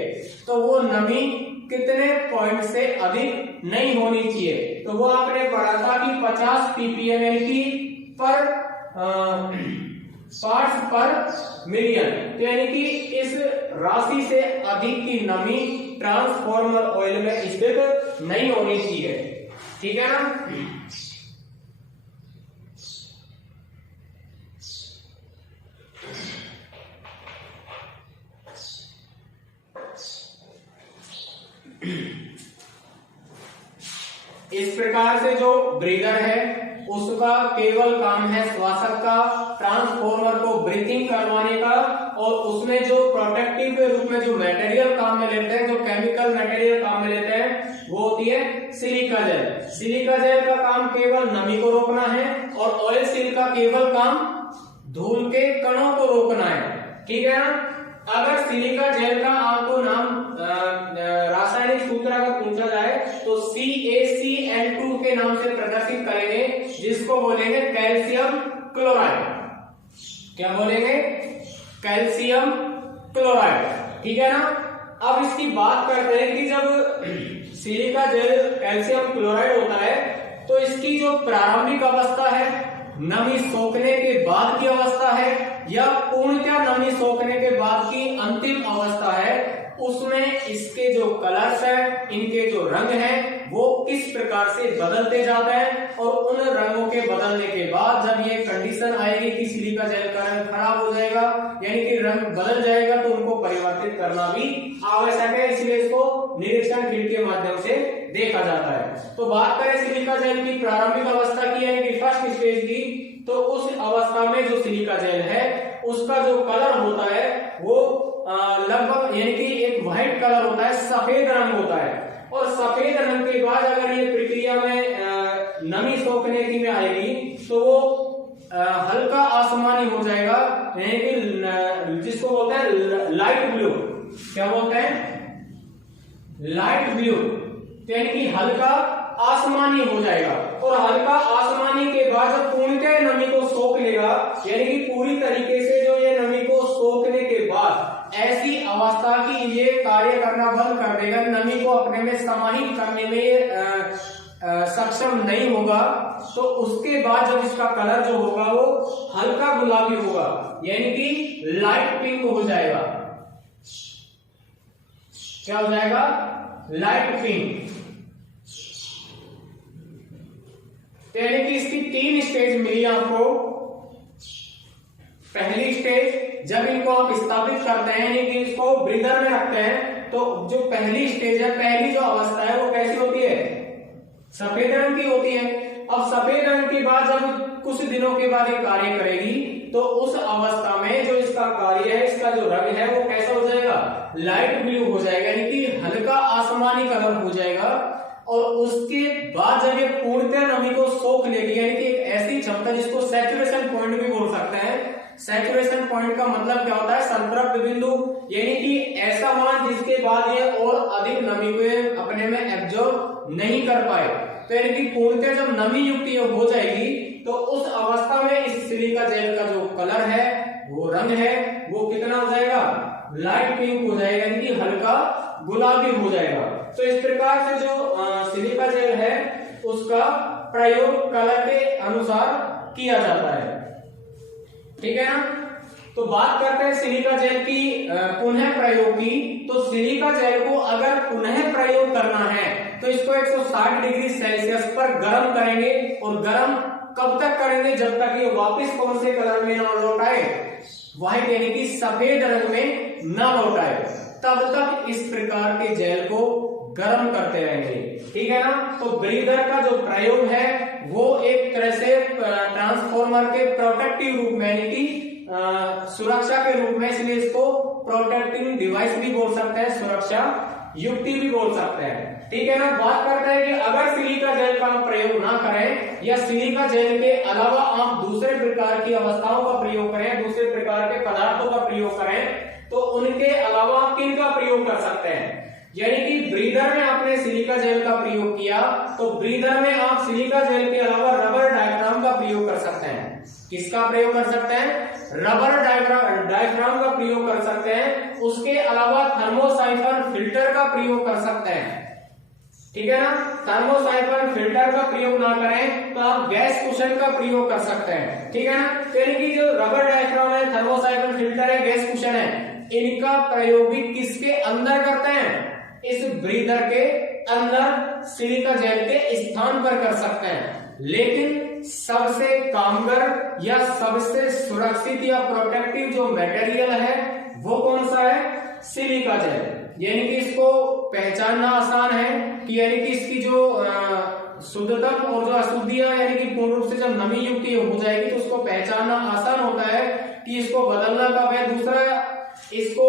तो वो नमी कितने पॉइंट से अधिक नहीं होनी चाहिए। तो वो आपने पढ़ा था कि 50 ppm, यानी कि पर पार्ट्स पर मिलियन। तो यानी कि इस राशि से अधिक की नमी ट्रांसफॉर्मर ऑयल में स्थित नहीं होनी चाहिए, ठीक है ना। इस प्रकार से जो ब्रीदर है उसका केवल काम है श्वासक का, ट्रांसफॉर्मर को ब्रीथिंग करवाने का, और उसमें जो प्रोटेक्टिव के रूप में जो मटेरियल काम में लेते हैं, जो केमिकल मटेरियल काम में लेते हैं, वो होती है सिलिका जेल। सिलिका जेल का काम केवल नमी को रोकना है, और ऑयल सील का केवल काम धूल के कणों को रोकना है, ठीक है ना। अगर सिलिका जेल का आपको नाम रासायनिक सूत्र अगर पूछा जाए तो CaCl2 के नाम से प्रदर्शित करेंगे, जिसको बोलेंगे कैल्शियम क्लोराइड। क्या बोलेंगे, कैल्शियम क्लोराइड, ठीक है ना। अब इसकी बात करते हैं कि जब सिलिका जेल कैल्शियम क्लोराइड होता है तो इसकी जो प्रारंभिक अवस्था है, नमी सोखने के बाद की अवस्था है, या पूर्णतः नमी सोखने के बाद की अंतिम अवस्था है, उसमें इसके जो कलर्स है, इनके जो रंग है, वो किस प्रकार से बदलते जाते हैं, और उन रंगों के बदलने के बाद जब ये कंडीशन आएगी कि सिलिका जेल का रंग खराब हो जाएगा, यानी कि रंग बदल जाएगा, तो उनको परिवर्तित करना भी आवश्यक है। इसलिए इसको निरीक्षण फील्ड के माध्यम से देखा जाता है। तो बात करें सिलिका जेल की प्रारंभिक अवस्था की, यानी कि फर्स्ट स्टेज की, तो उस अवस्था में जो सिलिका जेल है उसका जो कलर होता है वो लगभग यानी कि एक व्हाइट कलर होता है, सफेद रंग होता है। और सफेद रंग के बाद अगर ये प्रक्रिया में नमी सोखने की में आएगी तो वो हल्का आसमानी हो जाएगा, यानी कि जिसको बोलते हैं लाइट ब्लू। क्या बोलते हैं, लाइट ब्लू, यानी कि हल्का आसमानी हो जाएगा। और हल्का आसमानी के बाद जब पूर्णतः नमी को सोख लेगा, यानी कि पूरी तरीके से जो ये नमी को सोखने के बाद ऐसी अवस्था की ये कार्य करना बंद कर देगा, नमी को अपने में समाहित करने में सक्षम नहीं होगा, तो उसके बाद जब इसका कलर जो होगा वो हल्का गुलाबी होगा, यानी कि लाइट पिंक हो जाएगा। क्या हो जाएगा? Light pink. यानी कि इसकी 3 स्टेज मिली आपको। पहली स्टेज जब इनको आप स्थापित करते हैं, यानी कि इसको ब्रीदर में रखते हैं, तो जो पहली स्टेज है, पहली जो अवस्था है वो कैसी होती है? सफेद रंग की होती है। अब सफेद रंग के बाद जब कुछ दिनों के बाद ये कार्य करेगी, तो उस अवस्था में जो इसका कार्य है, इसका जो रंग है वो कैसा हो जाएगा? लाइट ब्लू हो जाएगा, यानी कि हल्का आसमानी कलर हो जाएगा। और उसके बाद जब ये पूर्णतः नमी को सोख लेगी, यानी कि एक ऐसी क्षमता जिसको सैचुरेशन पॉइंट भी बोल सकते हैं। सैचुरेशन पॉइंट का मतलब क्या होता है? संतृप्त बिंदु, यानी कि ऐसा मान जिसके बाद ये और अधिक नमी को अपने में एब्जॉर्ब नहीं कर पाए। तो यानी कि पूर्णतः जब नमी युक्त ये हो जाएगी, तो उस अवस्था में इस सिलिका जेल का जो कलर है, वो रंग है, वो कितना हो जाएगा? लाइट पिंक हो जाएगा, यानी कि हल्का गुलाबी हो जाएगा। तो इस प्रकार से जो सिलिका जेल है उसका प्रयोग कलर के अनुसार किया जाता है। ठीक है ना? तो बात करते हैं सिलिका जेल की पुनः प्रयोग की। तो सिलिका जेल को अगर पुनः प्रयोग करना है तो इसको 160 डिग्री सेल्सियस पर गर्म करेंगे। और गर्म कब तक करेंगे? जब तक ये वापस कौन से कलर में ना लौट आए? व्हाइट, यानी कि सफेद रंग में ना लौट आए, तब तक इस प्रकार के जेल को गर्म करते रहेंगे। ठीक है ना? तो ब्रीदर का जो प्रयोग है वो एक तरह से ट्रांसफॉर्मर के प्रोटेक्टिव रूप में, यानी कि सुरक्षा के रूप में, इसलिए इसको प्रोटेक्टिंग डिवाइस भी बोल सकते हैं, सुरक्षा युक्ति भी बोल सकते हैं। ठीक है ना? बात करते हैं कि अगर सिलिका जेल का प्रयोग ना करें या सिलिका जेल के अलावा आप दूसरे प्रकार की अवस्थाओं का प्रयोग करें, दूसरे प्रकार के पदार्थों का प्रयोग करें, तो उनके अलावा आप किन का प्रयोग कर सकते हैं? यानी कि ब्रीदर में आपने सिलिका जेल का प्रयोग किया, तो ब्रीदर में आप सिलिका जेल के अलावा रबर डायफ्राम का प्रयोग कर सकते हैं। किसका प्रयोग कर सकते हैं? रबर डायफ्राम का प्रयोग कर सकते हैं। उसके अलावा थर्मोसाइफन फिल्टर का प्रयोग कर सकते हैं। ठीक है ना? थर्मोसाइफन फिल्टर का प्रयोग ना करें तो आप गैस कुशन का प्रयोग कर सकते हैं। ठीक है ना? तो यानी कि जो रबर डायफ्राम है, थर्मोसाइफन फिल्टर है, गैस कुशन है, इनका प्रयोग भी किसके अंदर करते हैं? इस ब्रीदर के अंदर सिलिका जेल के स्थान पर कर सकते हैं। लेकिन सबसे कामगर या सबसे सुरक्षित या प्रोटेक्टिव जो मटेरियल है वो कौन सा है? Silica gel. यानी कि इसको पहचानना आसान है कि यानी कि इसकी जो शुद्धता और जो अशुद्धियां, यानी कि पूर्ण रूप से जब नमी युक्त हो जाएगी तो उसको पहचानना आसान होता है कि इसको बदलना कब है। दूसरा, इसको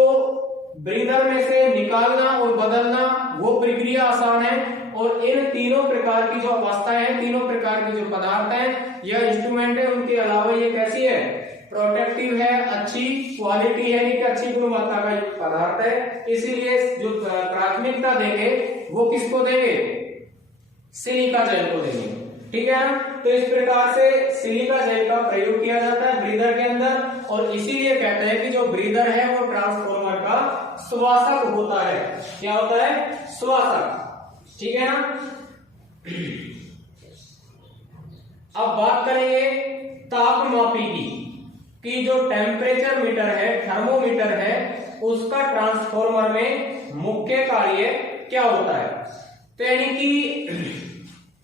ब्रीदर में से निकालना और बदलना वो प्रक्रिया आसान है। और इन तीनों प्रकार की जो अवस्थाएं हैं, तीनों प्रकार के जो पदार्थ हैं या इंस्ट्रूमेंट है, उनके अलावा ये कैसी है? प्रोटेक्टिव है, अच्छी क्वालिटी है, यानी कि अच्छी गुणवत्ता का पदार्थ है। इसीलिए जो प्राथमिकता देंगे वो किसको देंगे? सिलिका जेल को देंगे। ठीक है ना? तो इस प्रकार से सिलिका जेल का प्रयोग किया जाता है ब्रीदर के अंदर। और इसीलिए कहते हैं कि जो ब्रीदर है वो ट्रांसफॉर्मर का श्वासक होता है। क्या होता है? श्वासक। ठीक है ना? अब बात करेंगे तापमापी की, कि जो टेम्परेचर मीटर है, थर्मोमीटर है, उसका ट्रांसफॉर्मर में मुख्य कार्य क्या होता है? तो यानी कि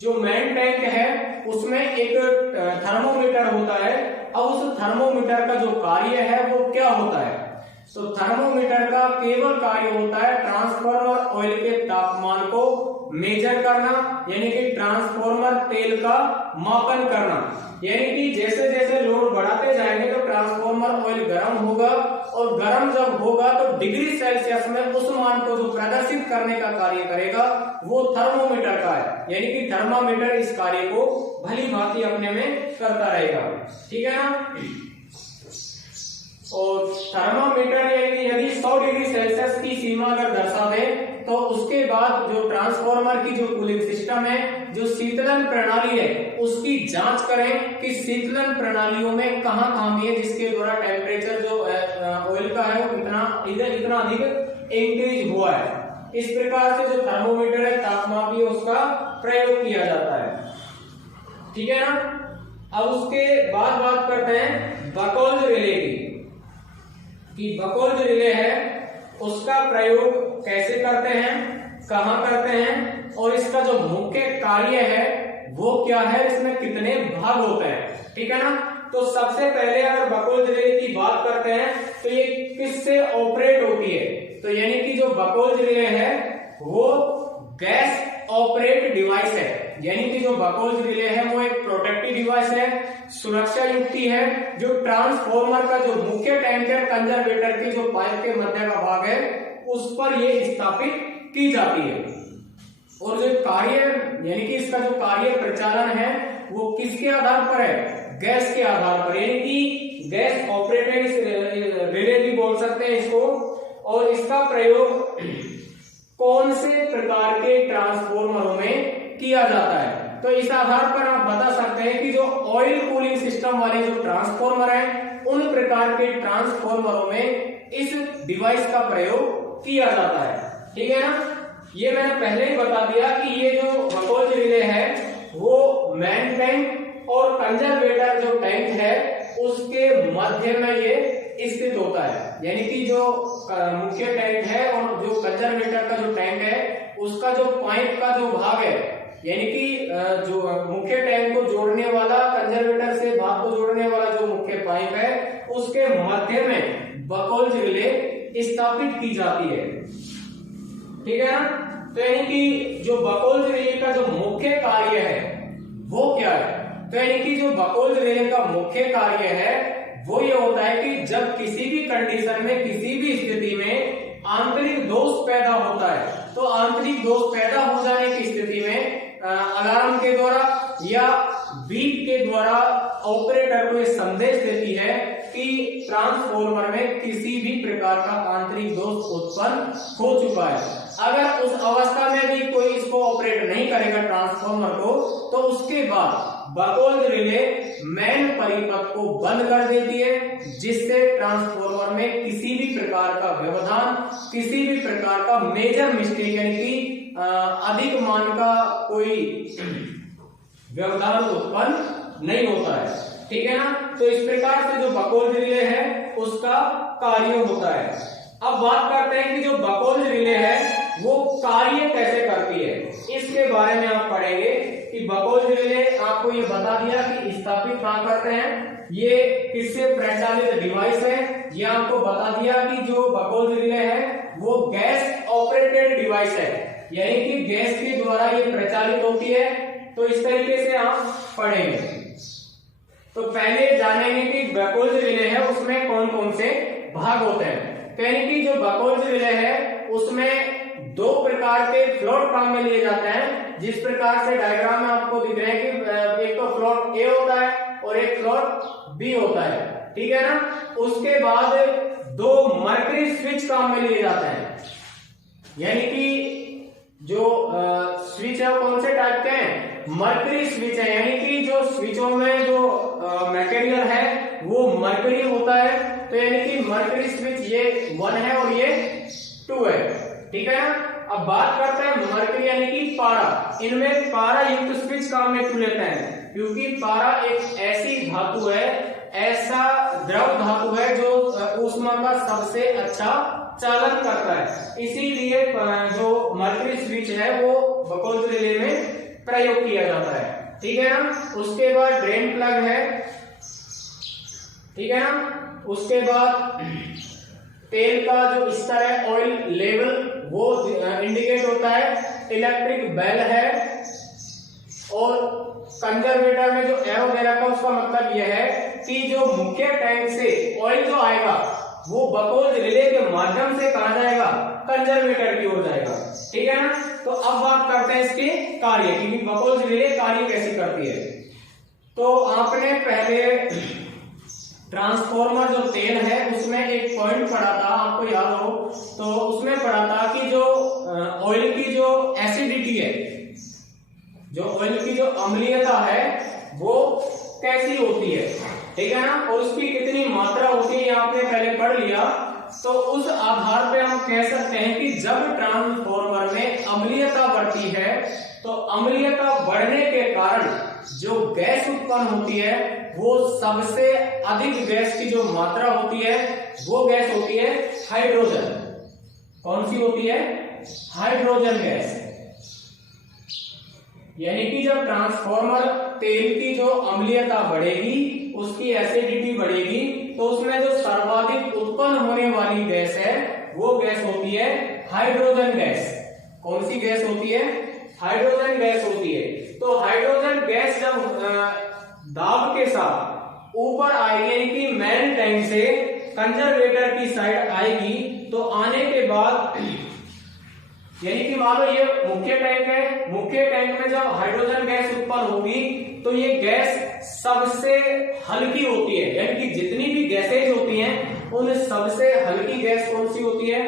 जो मेन टैंक है उसमें एक थर्मोमीटर होता है। अब उस थर्मोमीटर का जो कार्य है वो क्या होता है? तो थर्मोमीटर का केवल कार्य होता है ट्रांसफॉर्मर ऑयल के तापमान को मेजर करना, यानी कि ट्रांसफॉर्मर तेल का मापन करना। यानी कि जैसे जैसे लोड बढ़ाते जाएंगे तो ट्रांसफॉर्मर ऑयल गर्म होगा, और गर्म जब होगा तो डिग्री सेल्सियस में उस मान को जो प्रदर्शित करने का कार्य करेगा वो थर्मोमीटर का है। यानी कि थर्मामीटर इस कार्य को भली भांति अपने में करता रहेगा। ठीक है ना? और थर्मामीटर यदि 100 डिग्री सेल्सियस की सीमा अगर दर्शा दे तो उसके बाद जो ट्रांसफॉर्मर की जो कूलिंग सिस्टम है, जो शीतलन प्रणाली है, उसकी जांच करें कि शीतलन प्रणालियों में कहां खामी है जिसके द्वारा टेम्परेचर जो ऑयल का है वो इतना अधिक इंक्रीज हुआ है। इस प्रकार से जो थर्मोमीटर है, तापमापी, उसका प्रयोग किया जाता है। ठीक है ना। अब उसके बाद बात करते हैं बकौल्ज रिले की, कि बकौल्ज रिले है उसका प्रयोग कैसे करते हैं, कहां करते हैं, और इसका जो मुख्य कार्य है वो क्या है, इसमें कितने भाग होते हैं। ठीक है ना। तो सबसे पहले अगर बकौल्ज रिले की बात करते हैं तो ये किससे ऑपरेट होती है, तो यानी कि जो बकौल्ज रिले है वो गैस ऑपरेट डिवाइस है। यानी कि जो बकौल्ज रिले है वो एक प्रोटेक्टिव डिवाइस है, सुरक्षा युक्ति है, जो ट्रांसफॉर्मर का जो मुख्य टैंक है, कंजर्वेटर की जो पाइप के मध्य का भाग है उस पर ये स्थापित की जाती है। और जो कार्य यानी कि इसका जो कार्य प्रचालन है वो किसके आधार पर है, गैस के आधार पर, यानी कि गैस ऑपरेटेड रिले भी बोल सकते हैं इसको। और इसका प्रयोग कौन से प्रकार के ट्रांसफॉर्मरों में किया जाता है, तो इस आधार पर आप बता सकते हैं कि जो ऑयल कूलिंग सिस्टम वाले जो ट्रांसफॉर्मर हैं उन प्रकार के ट्रांसफॉर्मरों में इस डिवाइस का प्रयोग किया जाता है। ठीक है ना। ये मैंने पहले ही बता दिया कि ये जो बकौल्ज रिले है वो मेन टैंक और कंजर्वेटर जो टैंक है उसके मध्य में ये स्थित होता है। यानी कि जो मुख्य टैंक है और जो कंजर्वेटर का जो टैंक है उसका जो पाइप का जो भाग है, यानी कि जो मुख्य टैंक को जोड़ने वाला, कंजर्वेटर से भाग को जोड़ने वाला जो मुख्य पाइप है उसके मध्य में बकौल्ज रिले स्थापित की जाती है। ठीक है ना। तो यानी कि जो बकौल्ज रिले का जो मुख्य कार्य है वो क्या है, तो यानी कि जो बकौल्ज रिले का मुख्य कार्य है वो ये होता है कि जब किसी भी कंडीशन में, किसी भी स्थिति में आंतरिक दोष पैदा होता है तो आंतरिक दोष पैदा हो जाने की स्थिति में अलार्म के द्वारा या बीप के द्वारा ऑपरेटर को यह संदेश देती है कि ट्रांसफॉर्मर में किसी भी प्रकार का आंतरिक दोष उत्पन्न हो चुका है। अगर उस अवस्था में भी कोई इसको ऑपरेट नहीं करेगा ट्रांसफॉर्मर को, तो उसके बाद बकौल्ज रिले मेन परिपथ को बंद कर देती है, जिससे ट्रांसफॉर्मर में किसी भी प्रकार का व्यवधान, किसी भी प्रकार का मेजर मिस्टेक यानी कि अधिक मान का कोई व्यवधान उत्पन्न नहीं होता है। ठीक है ना। तो इस प्रकार से जो बकौल्ज रिले है उसका कार्य होता है। अब बात करते हैं कि जो बकौल्ज रिले है वो कार्य कैसे करती है, इसके बारे में आप पढ़ेंगे कि बकौल्ज रिले आपको ये बता दिया कि स्थापित कहां करते हैं, ये किससे प्रचालित डिवाइस है, ये आपको बता दिया कि जो बकौल्ज रिले है वो गैस ऑपरेटेड डिवाइस है, यानी कि गैस के द्वारा ये प्रचालित होती है। तो इस तरीके से आप पढ़ेंगे। तो पहले जानेंगे कि बकौल्ज रिले है उसमें कौन कौन से भाग होते हैं। यानी कि जो बकौल्ज रिले है उसमें दो प्रकार के फ्लोट काम में लिए जाते हैं, जिस प्रकार से डायग्राम में आपको दिख रहे हैं कि एक तो फ्लोट ए होता है और एक फ्लोट बी होता है। ठीक है ना। उसके बाद दो मर्करी स्विच काम में लिए जाते हैं, यानी कि जो स्विच है कौन से टाइप के हैं, मर्करी स्विच है, यानी कि जो स्विचों में जो मटेरियल है वो मर्करी होता है। तो यानी कि मर्करी स्विच ये 1 है और ये 2 है। ठीक है ना। अब बात करते हैं मर्करी यानी कि पारा, इनमें पारा युक्त स्विच काम में क्यों लेते हैं, क्योंकि पारा एक ऐसी धातु है, ऐसा द्रव धातु है जो ऊष्मा का सबसे अच्छा चालन करता है, इसीलिए जो मर्करी स्विच है वो बकौल्ज रिले में प्रयोग किया जाता है। ठीक है ना। उसके बाद ड्रेन प्लग है। ठीक है ना। उसके बाद तेल का जो स्तर है, ऑयल लेवल, वो इंडिकेट होता है। इलेक्ट्रिक बेल है। और कंजर्वेटर में जो एरो दे रखा है उसका मतलब यह है कि जो मुख्य टैंक से ऑयल जो आएगा वो बकौल्ज रिले के माध्यम से कहा जाएगा, कंजर्वेटर की ओर जाएगा। ठीक है ना। तो अब बात करते हैं इसके कार्य की, बकौल्ज रिले कार्य कैसे करती है। तो आपने पहले ट्रांसफॉर्मर जो तेल है उसमें एक पॉइंट पढ़ा था, आपको याद हो तो उसमें पढ़ा था कि जो ऑयल की जो एसिडिटी है, जो ऑयल की जो अम्लीयता है वो कैसी होती है। ठीक है ना। और उसकी कितनी मात्रा होती है आपने पहले पढ़ लिया। तो उस आधार पे हम कह सकते हैं कि जब ट्रांसफॉर्मर में अम्लीयता बढ़ती है तो अम्लीयता बढ़ने के कारण जो गैस उत्पन्न होती है वो सबसे अधिक गैस की जो मात्रा होती है वो गैस होती है हाइड्रोजन। कौन सी होती है? Hydrogen gas. यानी कि जब ट्रांसफॉर्मर तेल की जो अम्लीयता बढ़ेगी, उसकी एसिडिटी बढ़ेगी, तो उसमें जो सर्वाधिक उत्पन्न होने वाली गैस है वो गैस होती है हाइड्रोजन गैस। कौन सी गैस होती है? हाइड्रोजन गैस होती है। तो हाइड्रोजन गैस जब दाब के साथ ऊपर आएगी, यानी कि मेन टैंक से कंजर्वेटर की साइड आएगी, तो आने के बाद यानी कि मान लो ये मुख्य टैंक है, मुख्य टैंक में जब हाइड्रोजन गैस उत्पन्न होगी तो ये गैस सबसे हल्की होती है। यानी कि जितनी भी गैसेज होती हैं उन सबसे हल्की गैस कौन सी होती है?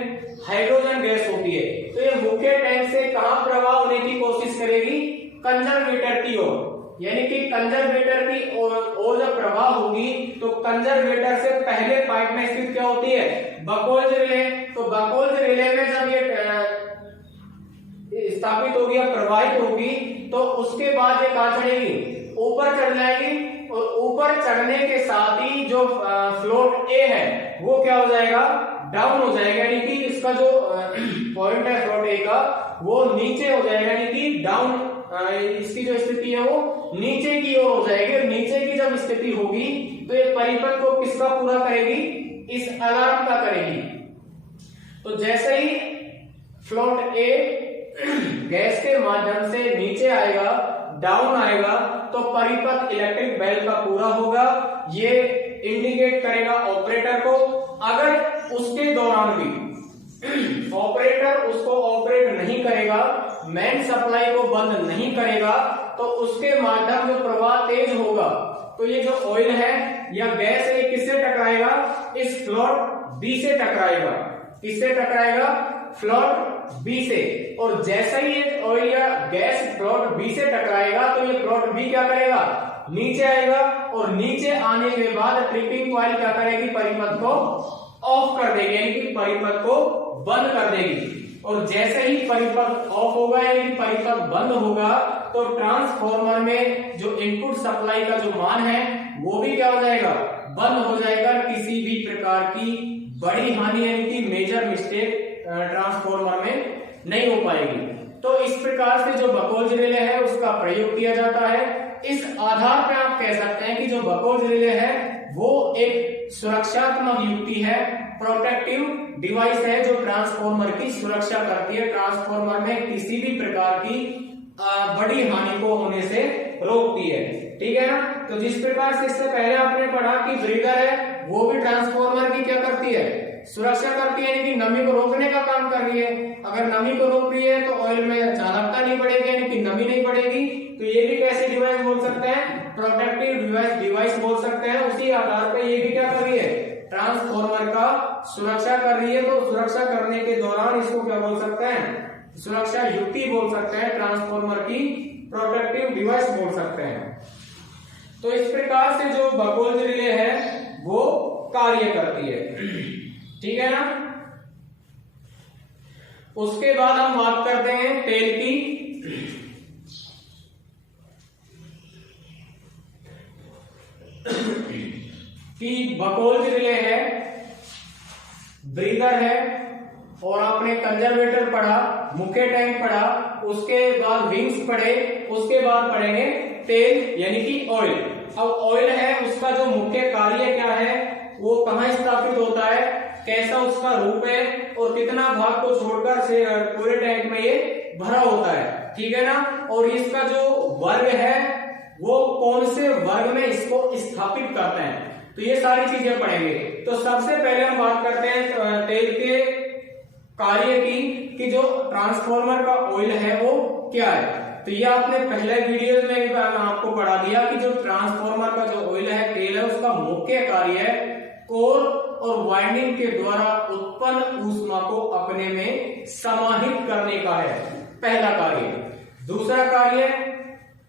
हाइड्रोजन गैस होती है। तो ये मुख्य टैंक से कहां प्रवाह होने की कोशिश करेगी? कंजर्वेटर की ओर। यानी कि कंजर्वेटर की ओर जब प्रवाह होगी तो कंजर्वेटर से पहले पाइप में स्थित क्या होती है? बकोल्ज रिले। तो बकोल्ज रिले में जब ये स्थापित होगी या प्रवाहित होगी तो उसके बाद ये कहां चढ़ेगी? ऊपर चढ़ जाएगी, और ऊपर चढ़ने के साथ ही जो फ्लोट ए है वो क्या हो जाएगा? डाउन हो जाएगा। यानी कि इसका जो पॉइंट है फ्लोट ए का वो नीचे हो जाएगा, यानी कि डाउन, इसकी जो स्थिति है वो नीचे की ओर हो जाएगी। और नीचे की जब स्थिति होगी तो ये परिपथ को किसका पूरा करेगी? इस अलार्म का करेगी। तो जैसे ही फ्लोट ए गैस के माध्यम से नीचे आएगा, डाउन आएगा, तो परिपथ इलेक्ट्रिक बेल का पूरा होगा। ये इंडिकेट करेगा ऑपरेटर को। अगर उसके दौरान भी ऑपरेटर उसको ऑपरेट नहीं करेगा, मेन सप्लाई को बंद नहीं करेगा, तो उसके माध्यम जो प्रवाह तेज होगा तो ये जो ऑयल है या गैस है किससे टकराएगा? इस फ्लोट बी से टकराएगा। किससे टकराएगा? फ्लोट बी से। और जैसे ही ये ऑयल या गैस फ्लोट बी से टकराएगा तो ये फ्लोट बी क्या करेगा? नीचे आएगा, और नीचे आने के बाद ट्रिपिंग कॉइल क्या करेगी? परिपथ को ऑफ कर देगी, यानी कि परिपथ को बंद कर देगी। और जैसे ही परिपथ ऑफ होगा यानी कि परिपथ बंद होगा तो ट्रांसफॉर्मर में जो इनपुट सप्लाई का जो मान है वो भी क्या हो जाएगा? बंद हो जाएगा। किसी भी प्रकार की बड़ी हानि यानी कि मेजर मिस्टेक ट्रांसफॉर्मर में नहीं हो पाएगी। तो इस प्रकार से जो बकोल्ज रिले है उसका प्रयोग किया जाता है। इस आधार पर आप कह सकते हैं कि जो बकोल्ज रिले है वो एक सुरक्षात्मक युक्ति है, प्रोटेक्टिव डिवाइस है जो ट्रांसफॉर्मर की सुरक्षा करती है, ट्रांसफॉर्मर में किसी भी प्रकार की बड़ी हानि को होने से रोकती है। ठीक है ना? तो जिस प्रकार से इससे पहले आपने पढ़ा कि ब्रीदर है वो भी ट्रांसफॉर्मर की क्या करती है? सुरक्षा करती है, यानी कि नमी को रोकने का काम कर रही है। अगर नमी को रोक रही है तो ऑयल में चालकता नहीं बढ़ेगी, यानी कि नमी नहीं बढ़ेगी। तो ये भी कैसे डिवाइस बोल सकते हैं? प्रोटेक्टिव डिवाइस बोल सकते हैं। उसी आधार पर ये भी क्या कर रही है? ट्रांसफॉर्मर का सुरक्षा कर रही है। तो सुरक्षा करने के दौरान इसको क्या बोल सकते हैं? सुरक्षा युक्ति बोल सकते हैं, ट्रांसफॉर्मर की प्रोटेक्टिव डिवाइस बोल सकते हैं। तो इस प्रकार से जो बकोल्ज रिले है वो कार्य करती है। ठीक है ना? उसके बाद हम बात करते हैं तेल की। कि बकोल्ज रिले है, ब्रीदर है, और आपने कंजर्वेटर पढ़ा, मुख्य टैंक पढ़ा, उसके बाद विंग्स पढ़े, उसके बाद पढ़ेंगे तेल यानी कि ऑयल। अब ऑयल है उसका जो मुख्य कार्य क्या है, वो कहां स्थापित होता है, कैसा उसका रूप है, और कितना भाग को छोड़कर से पूरे टैंक में ये भरा होता है। ठीक है ना? और इसका जो वर्ग है वो कौन से वर्ग में इसको स्थापित करते हैं, तो ये सारी चीजें पढ़ेंगे। तो सबसे पहले हम बात करते हैं तेल के कार्य की, कि जो ट्रांसफॉर्मर का ऑयल है वो क्या है। तो ये आपने पहले वीडियोस में आपको पढ़ा दिया कि जो ट्रांसफॉर्मर का जो ऑयल है, तेल है, उसका मुख्य कार्य है कोर और वाइंडिंग के द्वारा उत्पन्न ऊष्मा को अपने में समाहित करने का है, पहला कार्य। दूसरा कार्य,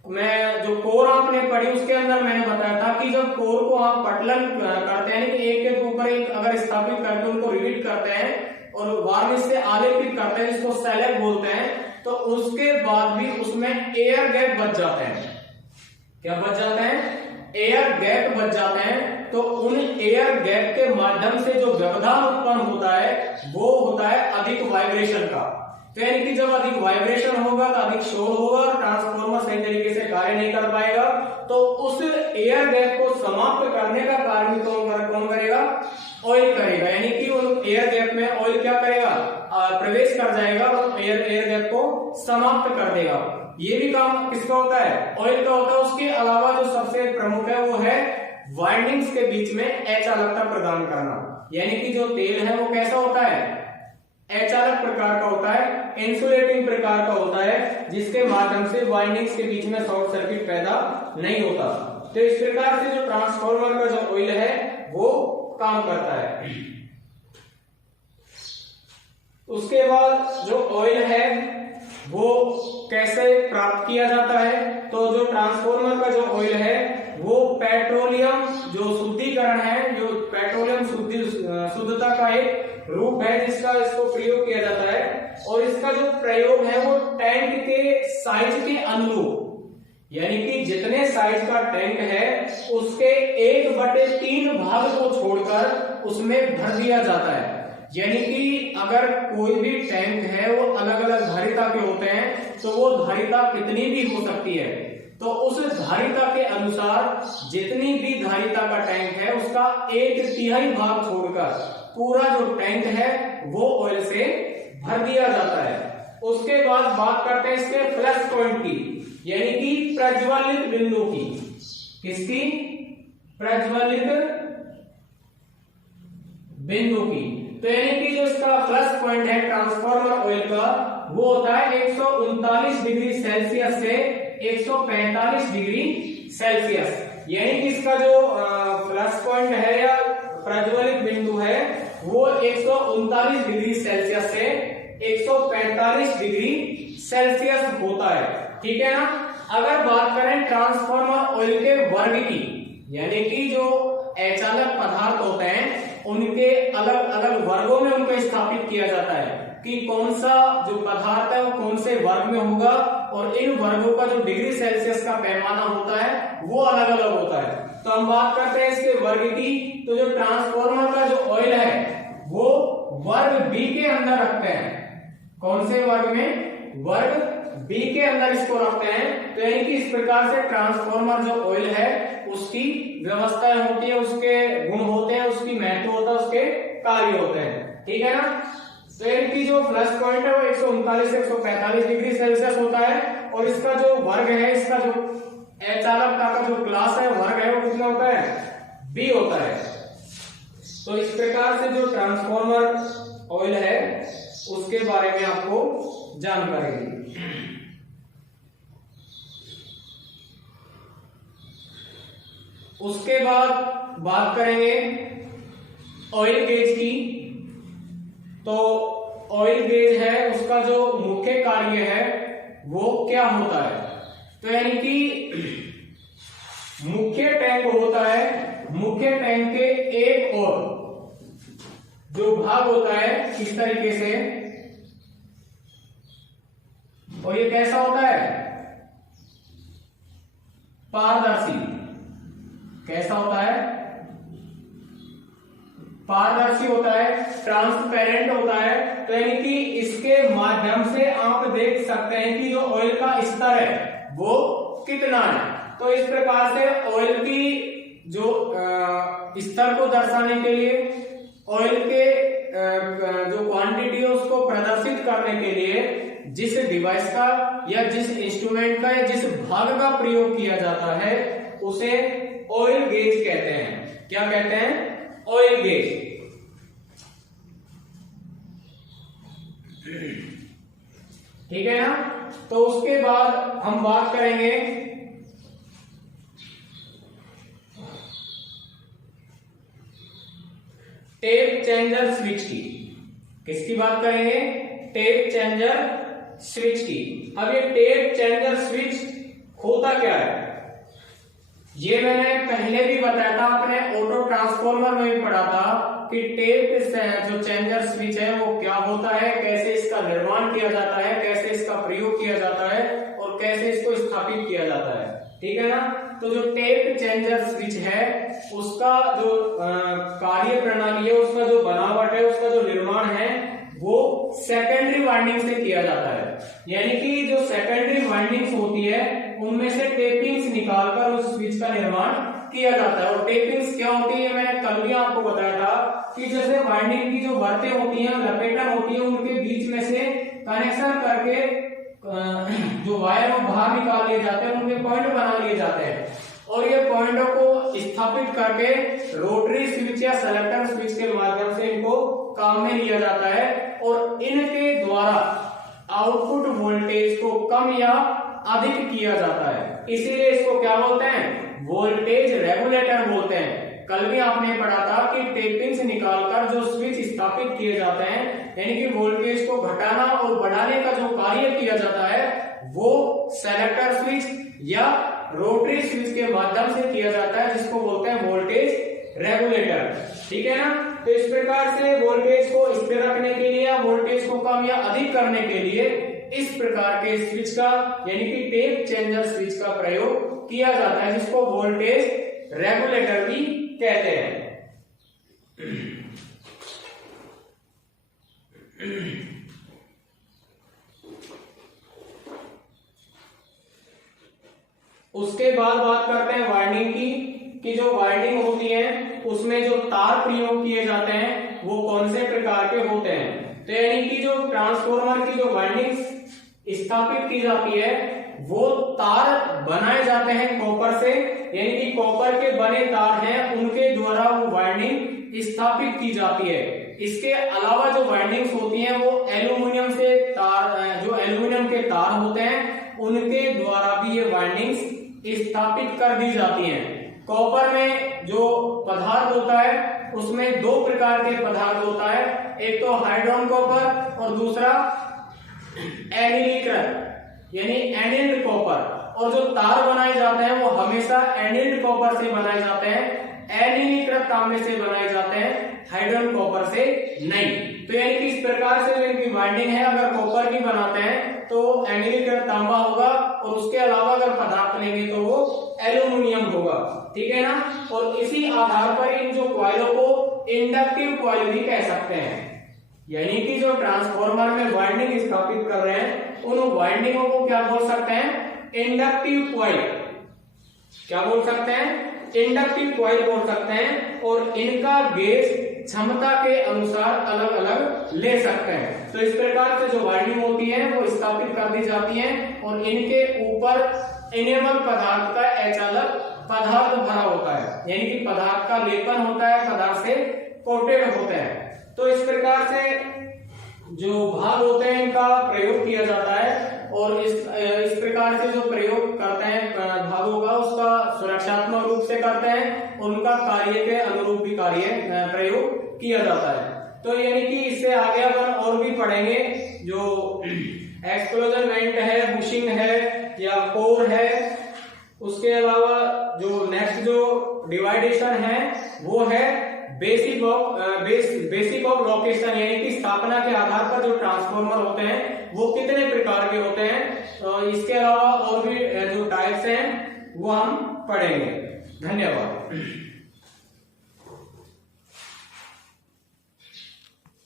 मैं जो कोर आपने पढ़ी उसके अंदर मैंने बताया था कि जब कोर को आप पटलन करते हैं कि एक के ऊपर एक अगर स्थापित करके उनको रिवीट करते हैं और वार्निश से आलेपित करते हैं, जिसको सेलेक्ट बोलते हैं, तो उसके बाद भी उसमें एयर गैप बच जाते हैं। क्या बच जाते हैं, एयर गैप बच जाते हैं। तो उन एयर गैप के माध्यम से जो व्यवधान उत्पन्न होता है वो होता है अधिक वाइब्रेशन का। तो यानी कि जब अधिक वाइब्रेशन होगा तो अधिक शोर होगा और ट्रांसफॉर्मर सही तरीके से कार्य नहीं कर पाएगा। तो उस एयर गैप को समाप्त करने का कार्य भी कौन करेगा, ऑयल करेगा। यानी कि उन एयर गैप में ऑयल क्या करेगा, प्रवेश कर जाएगा और एयर गैप को समाप्त कर देगा। ये भी काम किसका होता है, ऑयल का होता है। उसके अलावा जो सबसे प्रमुख है वो है वाइंडिंग्स के बीच में अचालकता प्रदान करना। यानी कि जो तेल है वो कैसा होता है, अचालक प्रकार का होता है, इंसुलेटिंग प्रकार का होता है, जिसके माध्यम से वाइंडिंग्स के बीच में शॉर्ट सर्किट पैदा नहीं होता। तो इस प्रकार से जो ट्रांसफार्मर का जो ऑयल है वो काम करता है। उसके बाद जो ऑयल है वो कैसे प्राप्त किया जाता है, तो जो ट्रांसफार्मर का जो ऑयल है वो पेट्रोलियम जो शुद्धिकरण है, जो पेट्रोलियम शुद्धता का एक रूप है जिसका इसको प्रयोग किया जाता है। और इसका जो प्रयोग है वो टैंक के साइज के अनुरूप, यानी कि जितने साइज का टैंक है उसके 1/3 भाग को छोड़कर उसमें भर दिया जाता है। यानी कि अगर कोई भी टैंक है वो अलग अलग धारिता के होते हैं तो वो धारिता कितनी भी हो सकती है, तो उस धारिता के अनुसार जितनी भी धारिता का टैंक है उसका 1/3 भाग छोड़कर पूरा जो टैंक है वो ऑयल से भर दिया जाता है। उसके बाद बात करते हैं इसके फ्लैश पॉइंट की, यानी कि प्रज्वलित बिंदु की। किसकी, प्रज्वलित बिंदु की। तो यानी कि जो इसका फ्लैश पॉइंट है ट्रांसफार्मर ऑयल का वो होता है 139 डिग्री सेल्सियस से 145 डिग्री सेल्सियस। यानी कि इसका जो फ्लैश पॉइंट है या प्रज्वलित बिंदु है वो 139 डिग्री सेल्सियस से 145 डिग्री सेल्सियस होता है। ठीक है ना। अगर बात करें ट्रांसफार्मर ऑयल के वर्ग की, यानी कि जो अचालक पदार्थ होते हैं उनके अलग अलग वर्गों में उनको स्थापित किया जाता है कि कौन सा जो पदार्थ है वो कौन से वर्ग में होगा, और इन वर्गों का जो डिग्री सेल्सियस का पैमाना होता है वो अलग अलग होता है। तो हम बात करते हैं इसके वर्ग की। तो जो ट्रांसफार्मर का जो ऑयल है वो वर्ग बी के अंदर रखते हैं। कौन से वर्ग में, वर्ग बी के अंदर इसको रखते हैं। तो यानी कि इस प्रकार से ट्रांसफार्मर जो ऑयल है उसकी व्यवस्थाएं होती है, उसके गुण होते हैं, उसकी महत्व होता है, उसके कार्य होते हैं। ठीक है ना। तो इनकी जो फ्लैश पॉइंट है वो 139 से 145 डिग्री सेल्सियस होता है। और इसका जो वर्ग है, इसका जो अचालकता का जो क्लास है, वर्ग है, वो कितना होता है, बी होता है। तो इस प्रकार से जो ट्रांसफार्मर ऑयल है उसके बारे में आपको जानकारी दी। उसके बाद बात करेंगे ऑयल गेज की। तो ऑयल गेज है उसका जो मुख्य कार्य है वो क्या होता है, तो यानी कि मुख्य टैंक होता है, मुख्य टैंक के एक और जो भाग होता है इस तरीके से, और ये कैसा होता है, पारदर्शी। कैसा होता है, पारदर्शी होता है, ट्रांसपेरेंट होता है। तो यानी कि इसके माध्यम से आप देख सकते हैं कि जो ऑयल का स्तर है वो कितना है। तो इस प्रकार से ऑयल की जो स्तर को दर्शाने के लिए, ऑयल के जो क्वांटिटी है उसको प्रदर्शित करने के लिए जिस डिवाइस का या जिस इंस्ट्रूमेंट का या जिस भाग का प्रयोग किया जाता है उसे ऑयल गेज कहते हैं। क्या कहते हैं, ऑयल गेज। ठीक है ना। तो उसके बाद हम बात करेंगे टेप चेंजर स्विच की। किसकी बात करेंगे, टेप चेंजर स्विच की। अब ये टेप चेंजर स्विच होता क्या है, ये मैंने पहले भी बताया था, अपने ऑटो ट्रांसफार्मर में भी पढ़ा था कि टेप जो चेंजर स्विच है वो क्या होता है, कैसे इसका निर्माण किया जाता है, कैसे इसका प्रयोग किया जाता है और कैसे इसको स्थापित किया जाता है। ठीक है ना। तो जो टेप चेंजर स्विच है उसका जो कार्य प्रणाली है, उसका जो बनावट है, उसका जो निर्माण है वो सेकेंडरी वाइंडिंग से किया जाता है। यानी कि जो सेकेंडरी वाइंडिंग्स होती है उनमें से टेपिंग्स निकालकर उस स्विच का निर्माण किया जाता है। और टेपिंग्स क्या होती है, मैंने कल भी आपको बताया था कि जैसे वाइंडिंग की जो वर्तें होती हैं, लपेटन होती है, उनके बीच में से कनेक्शन करके जो वायर वो बाहर निकाल लिए जाते हैं, उनके पॉइंट बना लिए जाते हैं और ये पॉइंटों को स्थापित करके रोटरी स्विच या सेलेक्टर स्विच के माध्यम से इनको काम में लिया जाता है और इनके द्वारा आउटपुट वोल्टेज को कम या अधिक किया जाता है। इसीलिए इसको क्या बोलते हैं, वोल्टेज रेगुलेटर बोलते हैं। कल भी आपने पढ़ा था कि टेपिंग्स निकालकर जो स्विच स्थापित किए जाते हैं, यानी कि वोल्टेज को घटाना और बढ़ाने का जो कार्य किया जाता है वो सेलेक्टर स्विच या रोटरी स्विच के माध्यम से किया जाता है, जिसको बोलते हैं वोल्टेज रेगुलेटर। ठीक है ना। तो इस प्रकार से वोल्टेज को स्थिर रखने के लिए या वोल्टेज को कम या अधिक करने के लिए इस प्रकार के स्विच का यानी कि टेप चेंजर स्विच का प्रयोग किया जाता है, जिसको वोल्टेज रेगुलेटर भी कहते हैं। उसके बाद बात करते हैं वाइंडिंग की, कि जो वाइंडिंग होती है उसमें जो तार प्रयोग किए जाते हैं वो कौन से प्रकार के होते हैं। तो यानी कि जो ट्रांसफॉर्मर की जो वाइंडिंग स्थापित की जाती है वो तार बनाए जाते हैं कॉपर से, यानी कि कॉपर के बने तार हैं उनके द्वारा वो वाइंडिंग स्थापित की जाती है। इसके अलावा जो वाइंडिंग्स होती हैं वो एल्यूमिनियम से तार, जो एल्यूमिनियम के तार होते हैं उनके द्वारा भी ये वाइंडिंग्स स्थापित कर दी जाती हैं। कॉपर में जो पदार्थ होता है उसमें दो प्रकार के पदार्थ होता है, एक तो हाइड्रोन कॉपर और दूसरा एनिलीकृत यानी एनिल्ड कॉपर। और जो तार बनाए जाते हैं वो हमेशा एनिल्ड कॉपर से बनाए जाते हैं, एनिलीकृत तांबे से बनाए जाते हैं, हाइड्रोन कॉपर से नहीं। तो यानी कि इस प्रकार से जो इनकी वाइंडिंग है, अगर कॉपर की बनाते हैं तो एनिलीकृत तांबा होगा और उसके अलावा अगर पदार्थ लेंगे तो वो एल्यूमिनियम होगा। ठीक है ना। और इसी आधार पर इन जो कॉइलों को इंडक्टिव कॉइल भी कह सकते हैं, यानी कि जो ट्रांसफॉर्मर में वाइंडिंग स्थापित कर रहे हैं उन वाइंडिंगों को क्या बोल सकते हैं, इंडक्टिव कॉइल। क्या बोल सकते हैं, इंडक्टिव कॉइल बोल सकते हैं। और इनका गेज क्षमता के अनुसार अलग अलग ले सकते हैं। तो इस प्रकार से जो वाइंडिंग होती है वो स्थापित कर दी जाती है और इनके ऊपर इनेबल पदार्थ का एचालक पदार्थ भरा होता है, यानी कि पदार्थ का लेपन होता है, पदार्थ से कोटेड होते हैं। तो इस प्रकार से जो भाग होते हैं इनका प्रयोग किया जाता है और इस प्रकार से जो प्रयोग करते हैं भागों का उसका सुरक्षात्मक रूप से करते हैं, उनका कार्य के अनुरूप भी कार्य प्रयोग किया जाता है। तो यानी कि इससे आगे अपन और भी पढ़ेंगे, जो एक्सप्लोजन वेंट है, बुशिंग है या कोर है, उसके अलावा जो नेक्स्ट जो डिवाइडेशन है वो है बेसिक ऑफ लोकेशन, यानी कि स्थापना के आधार पर जो ट्रांसफॉर्मर होते हैं वो कितने प्रकार के होते हैं। इसके अलावा और भी जो टाइप्स हैं वो हम पढ़ेंगे। धन्यवाद।